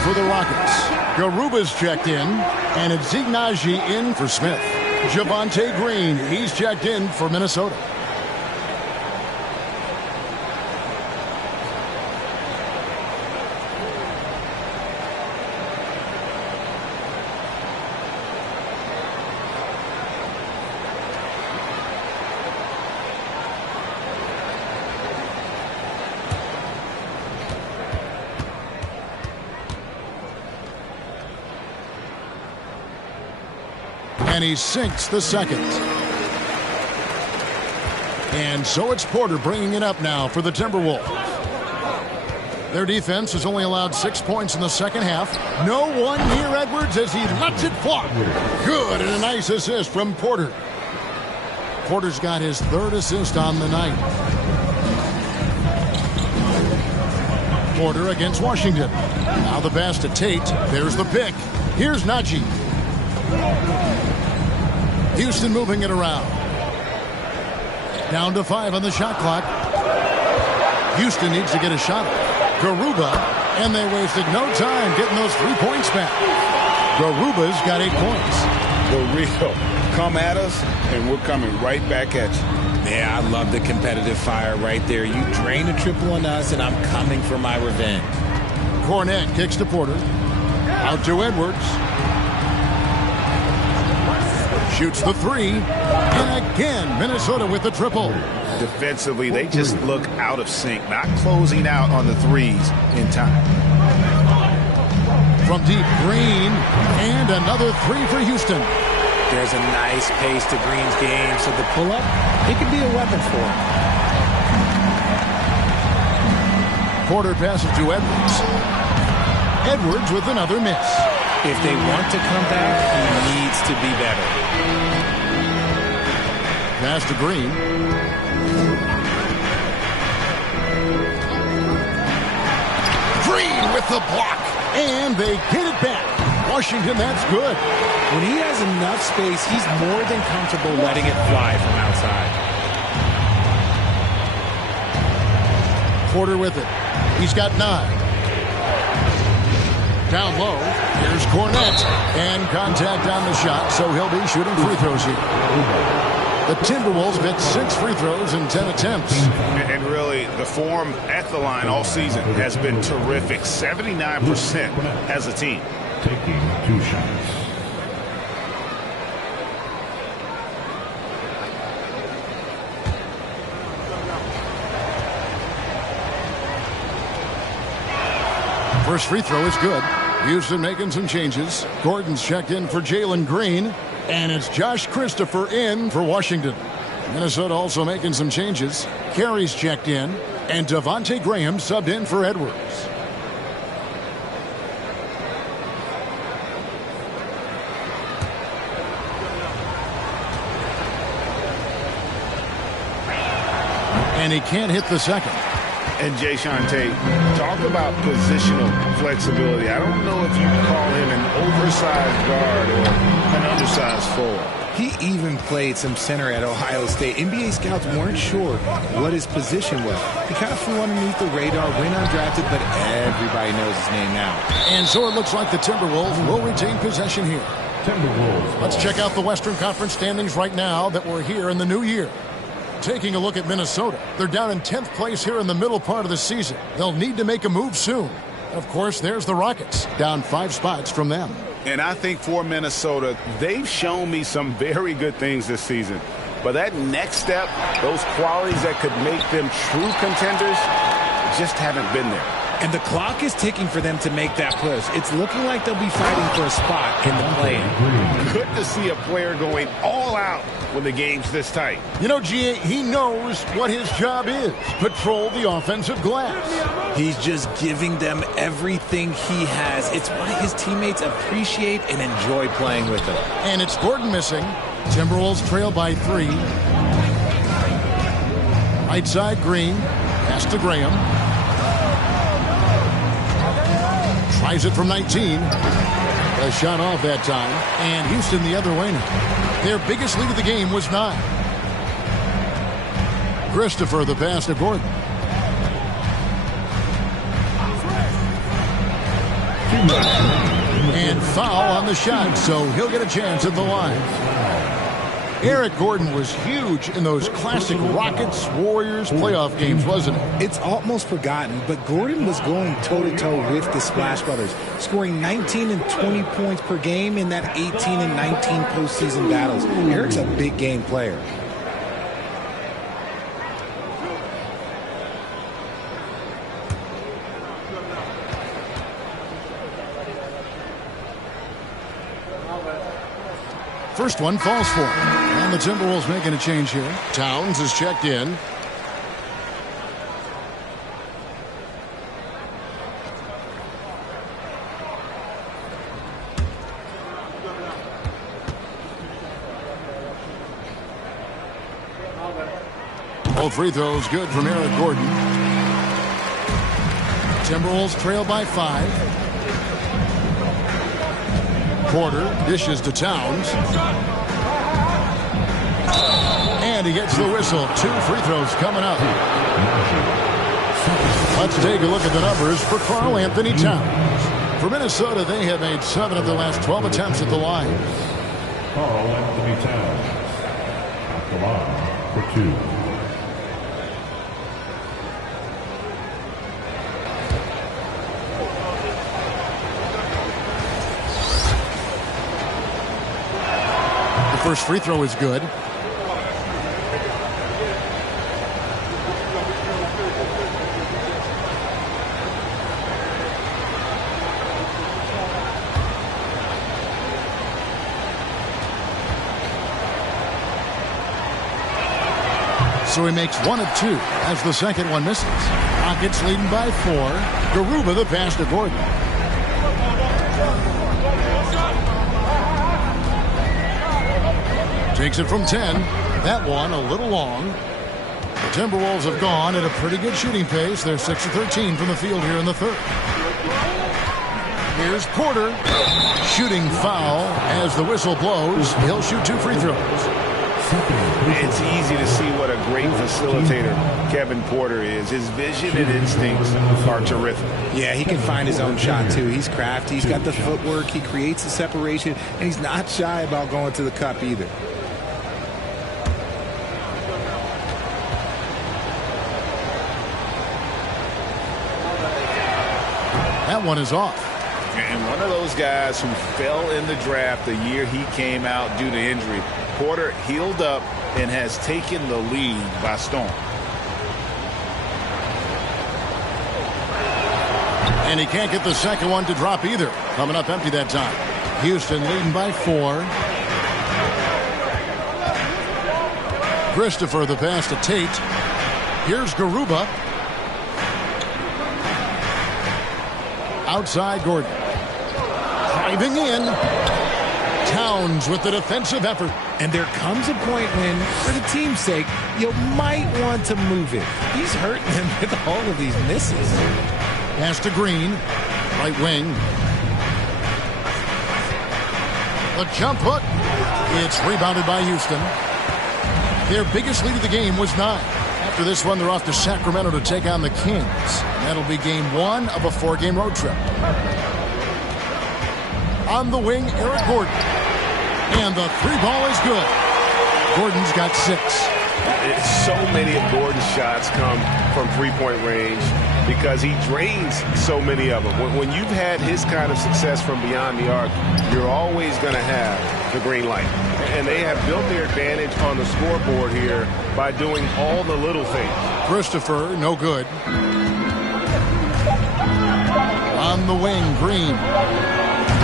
For the Rockets, Garuba's checked in, and it's Ignaji in for Smith. Javonte Green, he's checked in for Minnesota. And he sinks the second. And so it's Porter bringing it up now for the Timberwolves. Their defense has only allowed 6 points in the second half. No one near Edwards as he lets it fly. Good, and a nice assist from Porter. Porter's got his third assist on the night. Porter against Washington. Now the pass to Tate. There's the pick. Here's Najee. Houston moving it around. Down to 5 on the shot clock. Houston needs to get a shot. Garuba And they wasted no time getting those 3 points back. Garuba's got 8 points. The real. Come at us, and we're coming right back at you. Yeah, I love the competitive fire right there. You drain a triple on us, and I'm coming for my revenge. Cornette kicks to Porter. Out to Edwards. Shoots the 3. And again, Minnesota with the triple. Defensively, they just look out of sync, not closing out on the threes in time. From deep, Green. And another 3 for Houston. There's a nice pace to Green's game, so the pull-up, it could be a weapon for him. Porter passes to Edwards. Edwards with another miss. If they want to come back, he needs to be better. Pass to Green. Green with the block. And they get it back. Washington, that's good. When he has enough space, he's more than comfortable letting it fly from outside. Porter with it. He's got 9. Down low. Here's Cornette. And contact on the shot, so he'll be shooting free throws here. The Timberwolves hit 6 free throws in 10 attempts. And really, the form at the line all season has been terrific. 79% as a team. Taking 2 shots. First free throw is good. Houston making some changes. Gordon's checked in for Jalen Green. And it's Josh Christopher in for Washington. Minnesota also making some changes. Carey's checked in. And Devontae Graham subbed in for Edwards. And he can't hit the second. And Jay Shante, talk about positional flexibility. I don't know if you call him an oversized guard or an undersized forward. He even played some center at Ohio State. NBA scouts weren't sure what his position was. He kind of flew underneath the radar, went undrafted, but everybody knows his name now. And so it looks like the Timberwolves will retain possession here. Timberwolves. Let's check out the Western Conference standings right now that we're here in the new year. Taking a look at Minnesota, they're down in 10th place here in the middle part of the season. They'll need to make a move soon. Of course, there's the Rockets, down 5 spots from them. And I think for Minnesota, they've shown me some very good things this season. But that next step, those qualities that could make them true contenders, just haven't been there. And the clock is ticking for them to make that push. It's looking like they'll be fighting for a spot in the play-in. Good to see a player going all out when the game's this tight. You know, G.A., he knows what his job is. Patrol the offensive glass. He's just giving them everything he has. It's why his teammates appreciate and enjoy playing with him. And it's Gordon missing. Timberwolves trail by 3. Right side, Green. Pass to Graham. Tries it from 19. A shot off that time. And Houston the other way now. Their biggest lead of the game was 9. Christopher the pass to Gordon. And foul on the shot, so he'll get a chance at the line. Eric Gordon was huge in those classic Rockets-Warriors playoff games, wasn't it? It's almost forgotten, but Gordon was going toe-to-toe with the Splash Brothers, scoring 19 and 20 points per game in that 18 and 19 postseason battles. Eric's a big game player. First one falls for him. And the Timberwolves making a change here. Towns is checked in. Both free throws good from Eric Gordon. Timberwolves trail by 5. Porter dishes to Towns. And he gets the whistle. 2 free throws coming up. Let's take a look at the numbers for Karl Anthony Towns. For Minnesota, they have made 7 of their last 12 attempts at the line. Karl Anthony Towns at the line for 2. The first free throw is good. So he makes 1 of 2 as the second one misses. Rockets leading by 4. Garuba the pass to Gordon. Takes it from 10. That one a little long. The Timberwolves have gone at a pretty good shooting pace. They're 6 of 13 from the field here in the third. Here's Porter. Shooting foul as the whistle blows. He'll shoot 2 free throws. It's easy to see what a great facilitator Kevin Porter is. His vision and instincts are terrific. Yeah, he can find his own shot, too. He's crafty. He's got the footwork. He creates the separation, and he's not shy about going to the cup either. That one is off. And one of those guys who fell in the draft the year he came out due to injury. Porter healed up and has taken the league by storm. And he can't get the second one to drop either. Coming up empty that time. Houston leading by 4. Christopher the pass to Tate. Here's Garuba. Outside Gordon. Driving in. Towns with the defensive effort. And there comes a point when, for the team's sake, you might want to move it. He's hurting them with all of these misses. Pass to Green. Right wing. The jump hook. It's rebounded by Houston. Their biggest lead of the game was 9. After this one, they're off to Sacramento to take on the Kings. And that'll be game 1 of a 4-game road trip. On the wing, Eric Gordon. And the 3-ball is good. Gordon's got 6. So many of Gordon's shots come from three-point range because he drains so many of them. When you've had his kind of success from beyond the arc, you're always going to have the green light. And they have built their advantage on the scoreboard here by doing all the little things. Christopher, no good. On the wing, Green.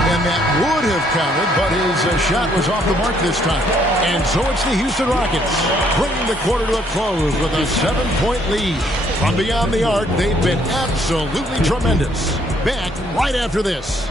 And that would have counted, but his shot was off the mark this time. And so it's the Houston Rockets bringing the quarter to a close with a 7-point lead. From beyond the arc, they've been absolutely tremendous. Back right after this.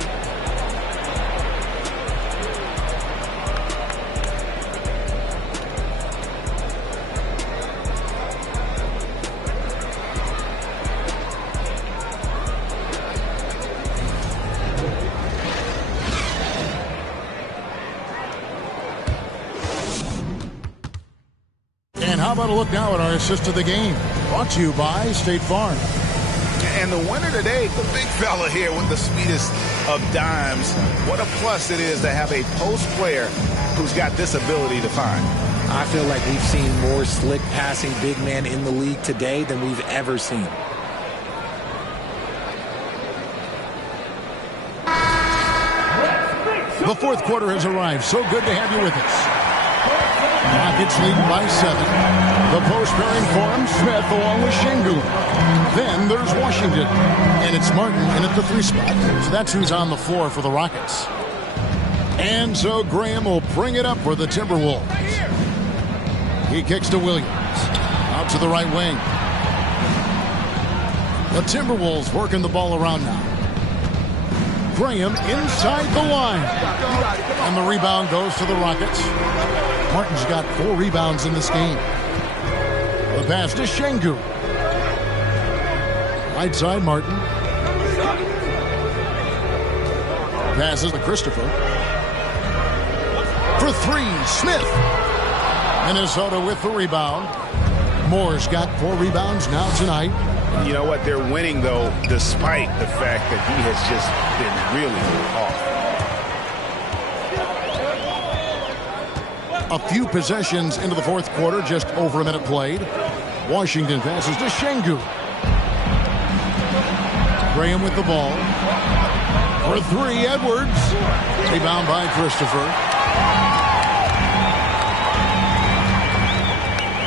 How about a look now at our assist of the game? Brought to you by State Farm. And the winner today, the big fella here with the sweetest of dimes. What a plus it is to have a post player who's got this ability to find. I feel like we've seen more slick passing big men in the league today than we've ever seen. The fourth quarter has arrived. So good to have you with us. Rockets leading by 7. The post pairing forms Smith along with Şengün. Then there's Washington. And it's Martin in at the 3 spot. So that's who's on the floor for the Rockets. And so Graham will bring it up for the Timberwolves. He kicks to Williams. Out to the right wing. The Timberwolves working the ball around now. Graham inside the line. And the rebound goes to the Rockets. Martin's got 4 rebounds in this game. The pass to Şengün. Right side, Martin. Passes to Christopher. For 3, Smith. Minnesota with the rebound. Moore's got 4 rebounds now tonight. You know what? They're winning, though, despite the fact that he has just been really off. A few possessions into the fourth quarter, just over a minute played. Washington passes to Şengün. Graham with the ball. For 3, Edwards. Rebound by Christopher.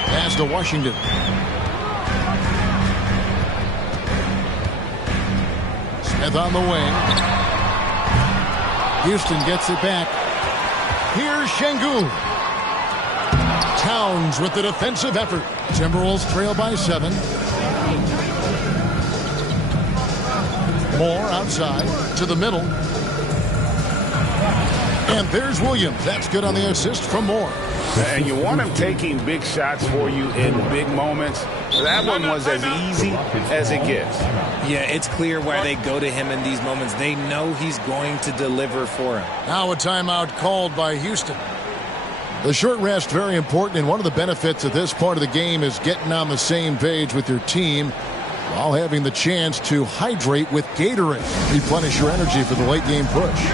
Pass to Washington. Smith on the wing. Houston gets it back. Here's Şengün. Towns with the defensive effort. Timberwolves trail by 7. Moore outside to the middle. And there's Williams. That's good on the assist from Moore. And you want him taking big shots for you in big moments. That one was as easy as it gets. Yeah, it's clear why they go to him in these moments. They know he's going to deliver for him. Now a timeout called by Houston. The short rest, very important, and one of the benefits of this part of the game is getting on the same page with your team while having the chance to hydrate with Gatorade. Replenish your energy for the late game push.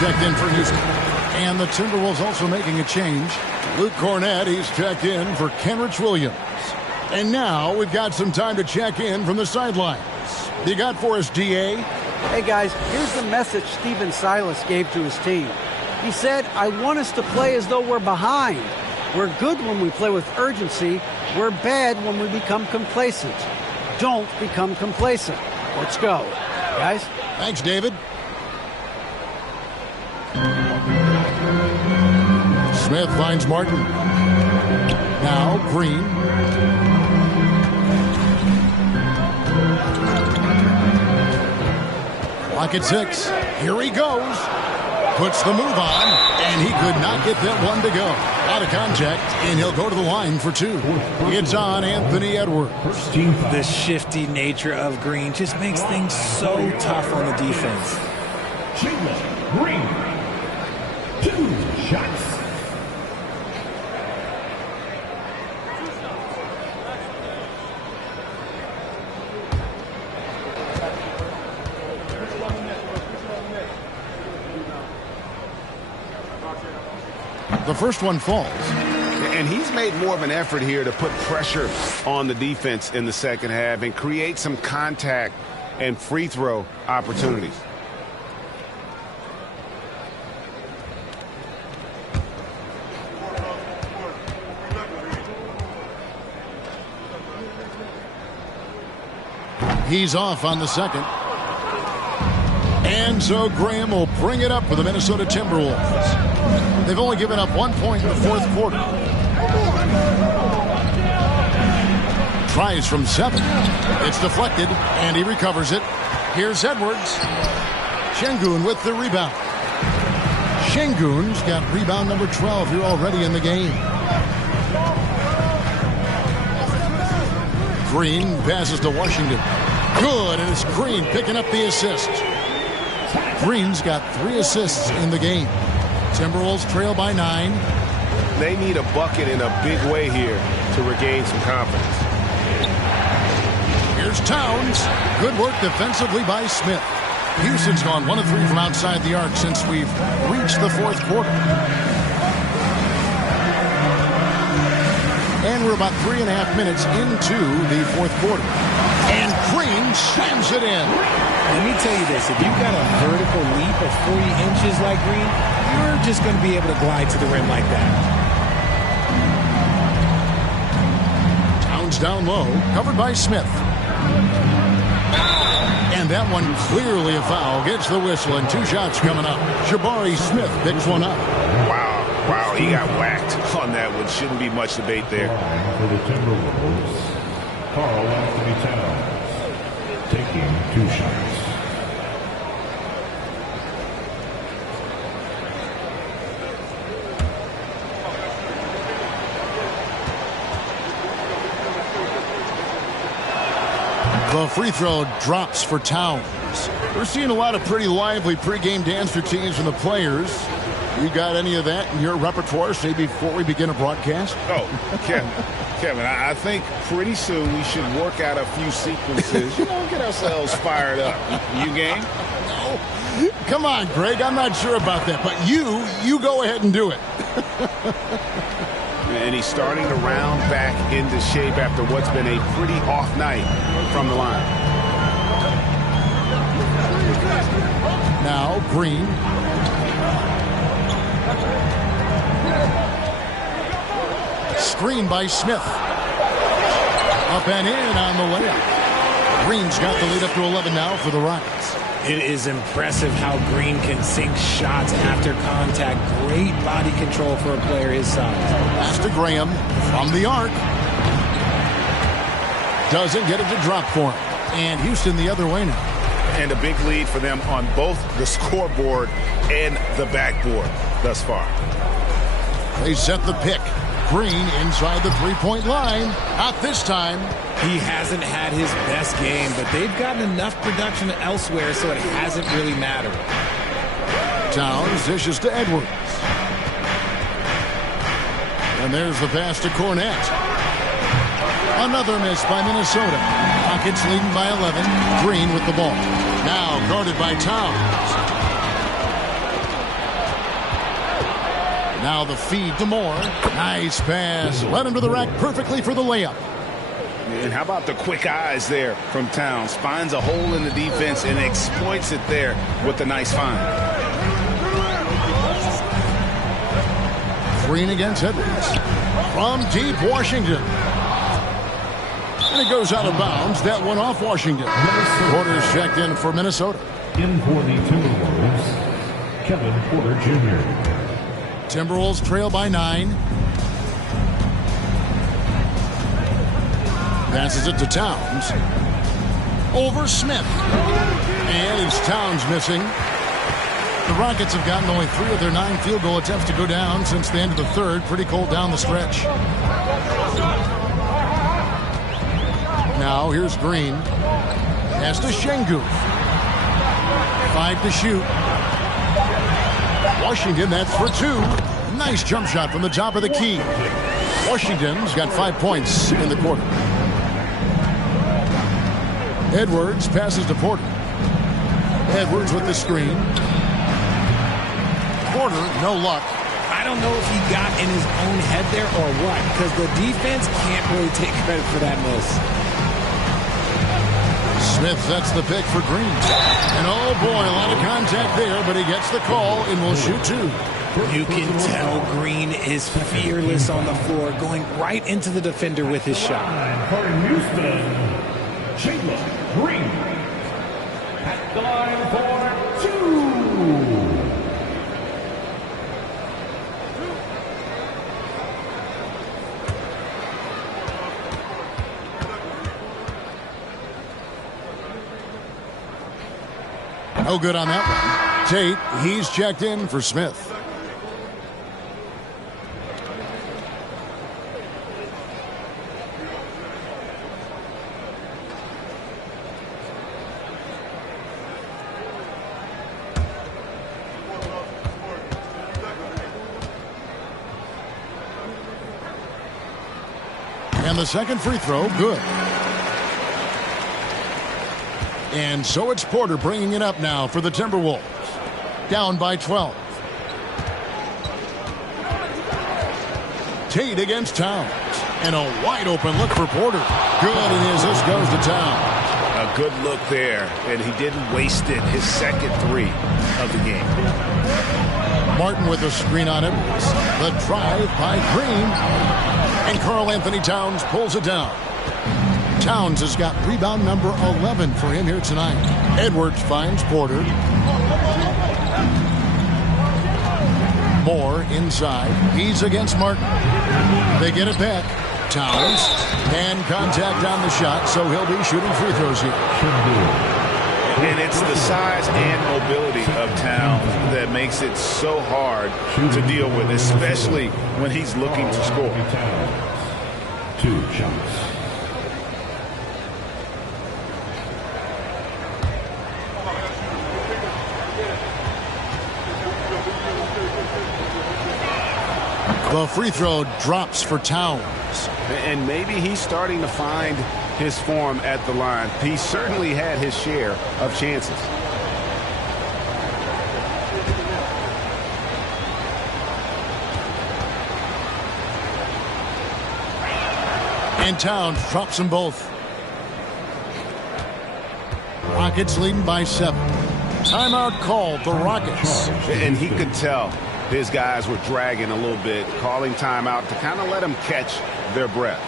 Checked in for Houston. And the Timberwolves also making a change. Luke Cornett, he's checked in for Kenrich Williams. And now we've got some time to check in from the sidelines. You got for us, DA? Hey, guys, here's the message Stephen Silas gave to his team. He said, I want us to play as though we're behind. We're good when we play with urgency. We're bad when we become complacent. Don't become complacent. Let's go. Guys? Thanks, David. Smith finds Martin. Now Green. Clock at 6. Here he goes. Puts the move on, and he could not get that one to go. Out of contact, and he'll go to the line for 2. It's on Anthony Edwards. The shifty nature of Green just makes things so tough on the defense. Green. 2 shots. The first one falls. And he's made more of an effort here to put pressure on the defense in the second half and create some contact and free throw opportunities. He's off on the second. And so Graham will bring it up for the Minnesota Timberwolves. They've only given up 1 point in the fourth quarter. Tries from 7. It's deflected, and he recovers it. Here's Edwards. Şengün with the rebound. Şengün's got rebound number 12 here already in the game. Green passes to Washington. Good, and it's Green picking up the assist. Green's got 3 assists in the game. Timberwolves trail by 9. They need a bucket in a big way here to regain some confidence. Here's Towns. Good work defensively by Smith. Houston's gone 1 of 3 from outside the arc since we've reached the fourth quarter. And we're about 3.5 minutes into the fourth quarter. And Green slams it in. Let me tell you this. If you've got a vertical leap of 40 inches like Green, you're just going to be able to glide to the rim like that. Towns down low, covered by Smith. And that one clearly a foul. Gets the whistle, and 2 shots coming up. Jabari Smith picks one up. Wow, he got whacked on that one. Shouldn't be much debate there. For the Timberwolves, Carl Anthony Towns taking 2 shots. The free throw drops for Towns. We're seeing a lot of pretty lively pregame dance routines from the players. You got any of that in your repertoire, say, before we begin a broadcast? Oh, Kevin, I think pretty soon we should work out a few sequences. Get ourselves fired up. You game? No. Come on, Greg. I'm not sure about that. But you go ahead and do it. And he's starting to round back into shape after what's been a pretty off night from the line. Now, Green. Screen by Smith. Up and in on the layup. Green's got the lead up to 11 now for the Rockets. It is impressive how Green can sink shots after contact. Great body control for a player his size. Pass to Graham from the arc. Doesn't get it to drop for him. And Houston the other way now. And a big lead for them on both the scoreboard and the backboard thus far. They set the pick. Green inside the three-point line. Not this time. He hasn't had his best game, but they've gotten enough production elsewhere, so it hasn't really mattered. Towns dishes to Edwards. And there's the pass to Cornette. Another miss by Minnesota. Rockets leading by 11. Green with the ball. Now guarded by Towns. Now the feed to Moore. Nice pass. Led him to the rack perfectly for the layup. And how about the quick eyes there from Towns? Finds a hole in the defense and exploits it there with the nice find. Green against Edwards. From deep Washington. And it goes out of bounds. That one off Washington. Porter's checked in for Minnesota. In for the Timberwolves, Kevin Porter Jr. Timberwolves trail by 9. Passes it to Towns. Over Smith. And it's Towns missing. The Rockets have gotten only 3 of their 9 field goal attempts to go down since the end of the third. Pretty cold down the stretch. Now here's Green. Pass to Şengün. 5 to shoot. Washington, that's for 2. Nice jump shot from the top of the key. Washington's got 5 points in the quarter. Edwards passes to Porter. Edwards with the screen. Porter, no luck. I don't know if he got in his own head there or what, because the defense can't really take credit for that miss. Smith sets the pick for Green. And oh boy, a lot of contact there, but he gets the call and will shoot 2. You can tell Green is fearless on the floor, going right into the defender with his shot. For Houston, Jalen Green at the line for 2. No good on that one. Tate, he's checked in for Smith. And the second free throw, good. And so it's Porter bringing it up now for the Timberwolves. Down by 12. Tate against Towns. And a wide open look for Porter. Good, and the assist goes to Towns. A good look there, and he didn't waste it. His second three of the game. Martin with a screen on it. The drive by Green. And Karl Anthony Towns pulls it down. Towns has got rebound number 11 for him here tonight. Edwards finds Porter. Moore inside. He's against Martin. They get it back. Towns. And contact on the shot, so he'll be shooting free throws here. And it's the size and mobility of Towns that makes it so hard to deal with, especially when he's looking to score. 2 shots. The free throw drops for Towns. And maybe he's starting to find his form at the line. He certainly had his share of chances. And Towns drops them both. Rockets leading by 7. Timeout called, the Rockets. And he could tell his guys were dragging a little bit, calling timeout to kind of let them catch their breath.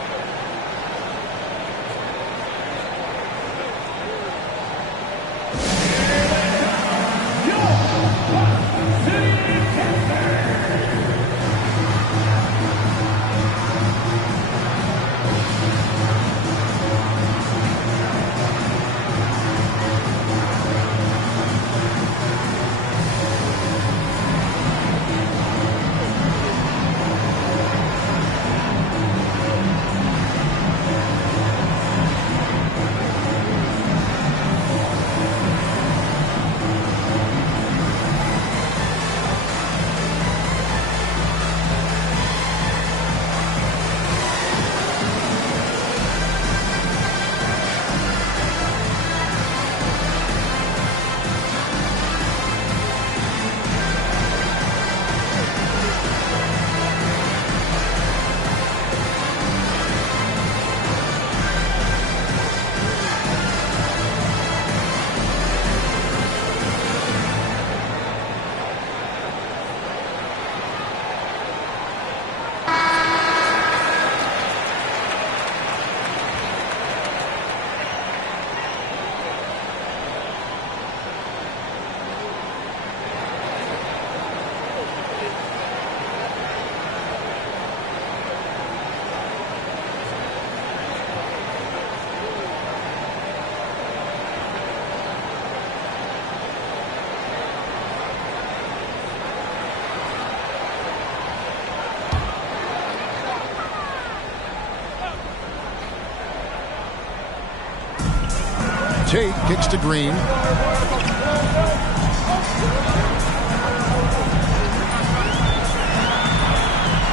Tate kicks to Green.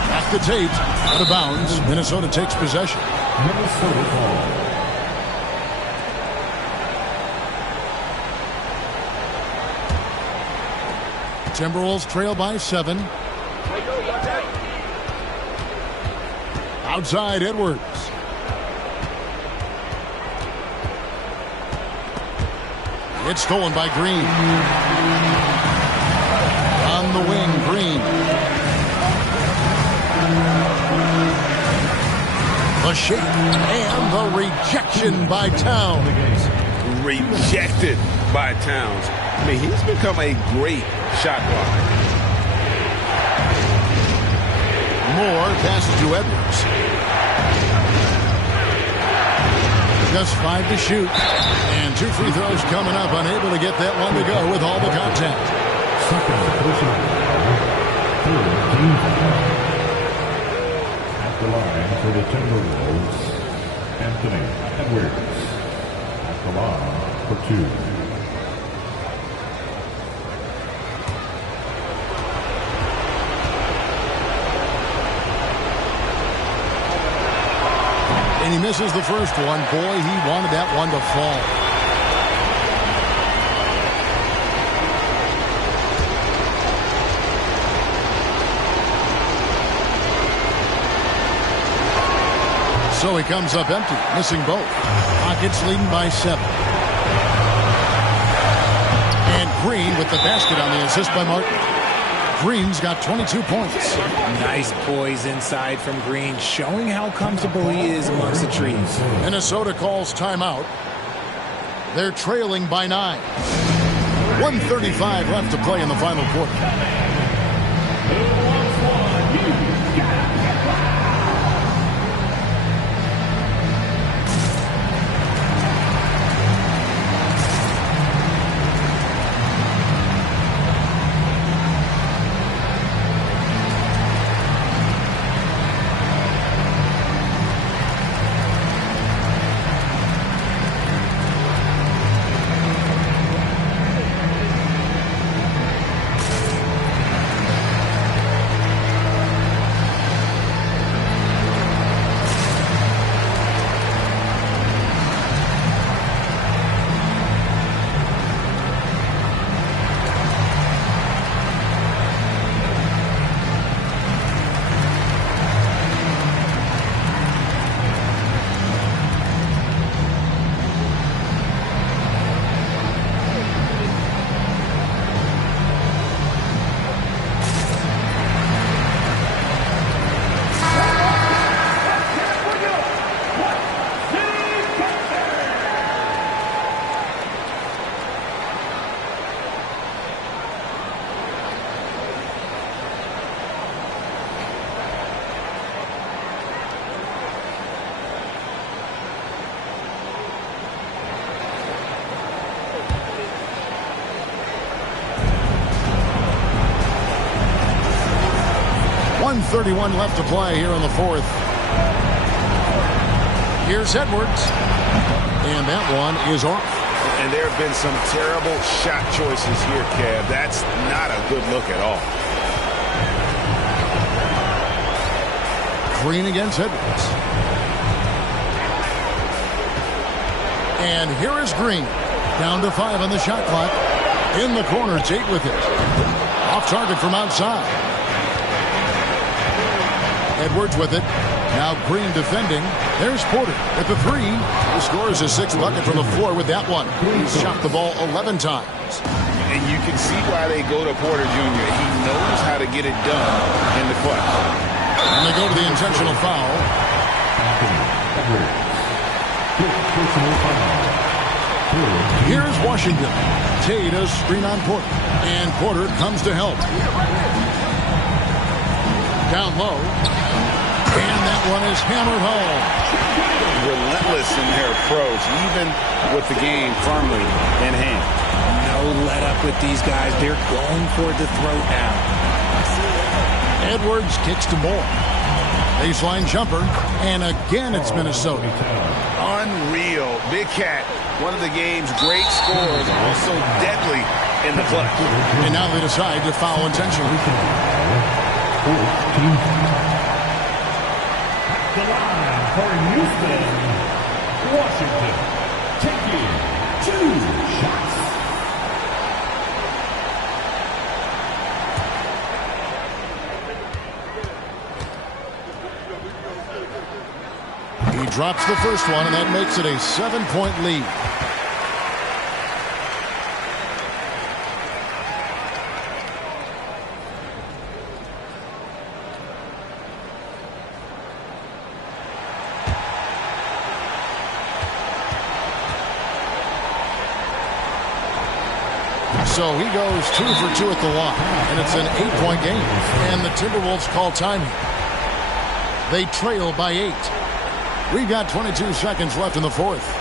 Back to Tate. Out of bounds. Minnesota takes possession. Minnesota ball. Timberwolves trail by 7. Outside Edwards. It's stolen by Green. On the wing, Green. The shake and the rejection by Towns. Rejected by Towns. I mean, he's become a great shot blocker. Moore passes to Edwards. Just 5 to shoot. And 2 free throws coming up. Unable to get that one to go with all the contact. Second person. Third team foul. At the line for the Timberwolves, Anthony Edwards. At the line for 2. And he misses the first one. Boy, he wanted that one to fall. So he comes up empty, missing both. Rockets leading by 7. And Green with the basket on the assist by Martin. Green's got 22 points. Nice poise inside from Green, showing how comfortable he is amongst the trees. Minnesota calls timeout. They're trailing by 9. 1:35 left to play in the final quarter. .31 left to play here in the fourth. Here's Edwards. And that one is off. And there have been some terrible shot choices here, Kev. That's not a good look at all. Green against Edwards. And here is Green. Down to 5 on the shot clock. In the corner, Tate with it. Off target from outside. Edwards with it. Now Green defending. There's Porter at the 3. He scores his 6th bucket from the floor with that one. He's shot the ball 11 times. And you can see why they go to Porter Jr. He knows how to get it done in the clutch. And they go to the intentional foul. Here's Washington. Tate a screen on Porter. And Porter comes to help. Down low. And that one is hammered home. Relentless in their approach, even with the game firmly in hand. No let up with these guys. They're going for the throat now. Edwards kicks to Moore. Baseline jumper. And again, it's Minnesota. Unreal. Big Cat, one of the game's great scorers, also deadly in the clutch. And now they decide to foul intentionally. The line for Houston, Washington, taking 2 shots. He drops the first one, and that makes it a 7-point lead. So he goes 2 for 2 at the line, and it's an 8-point game. And the Timberwolves call time here. They trail by 8. We've got 22 seconds left in the fourth.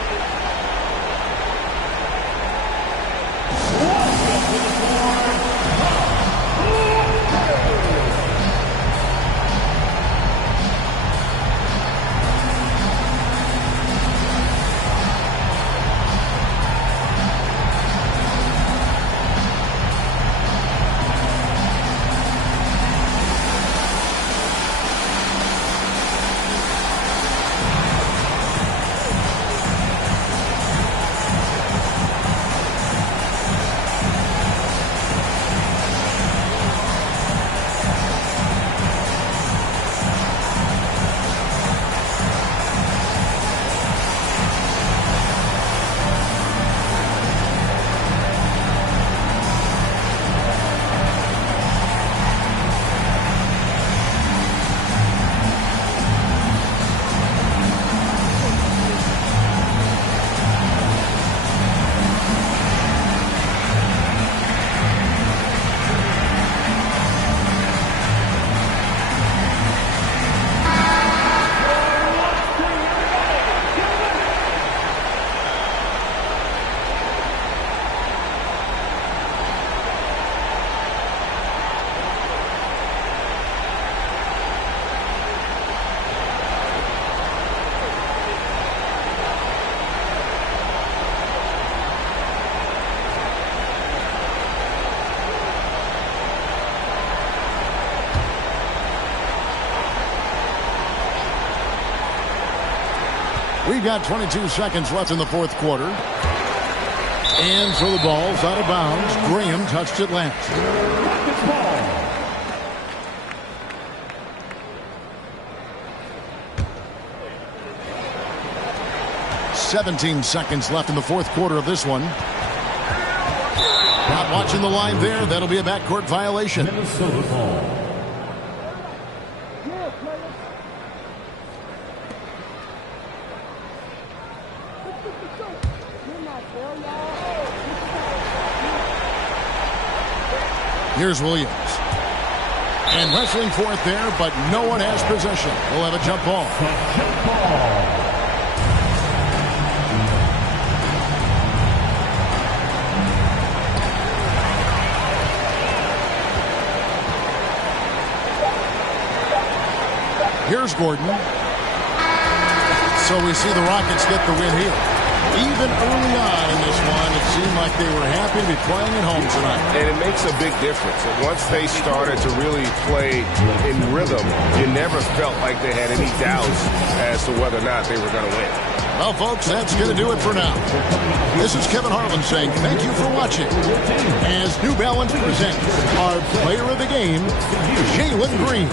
We've got 22 seconds left in the fourth quarter. And so the ball's out of bounds. Graham touched it last. Rockets ball. 17 seconds left in the fourth quarter of this one. Not watching the line there. That'll be a backcourt violation. Minnesota ball. Here's Williams. And wrestling for it there, but no one has possession. We'll have a jump ball. Jump ball. Here's Gordon. So we see the Rockets get the win here. Even early on in this one, it seemed like they were happy to be playing at home tonight. And it makes a big difference. Once they started to really play in rhythm, you never felt like they had any doubts as to whether or not they were going to win. Well, folks, that's going to do it for now. This is Kevin Harlan saying thank you for watching as New Balance presents our player of the game, Jalen Green.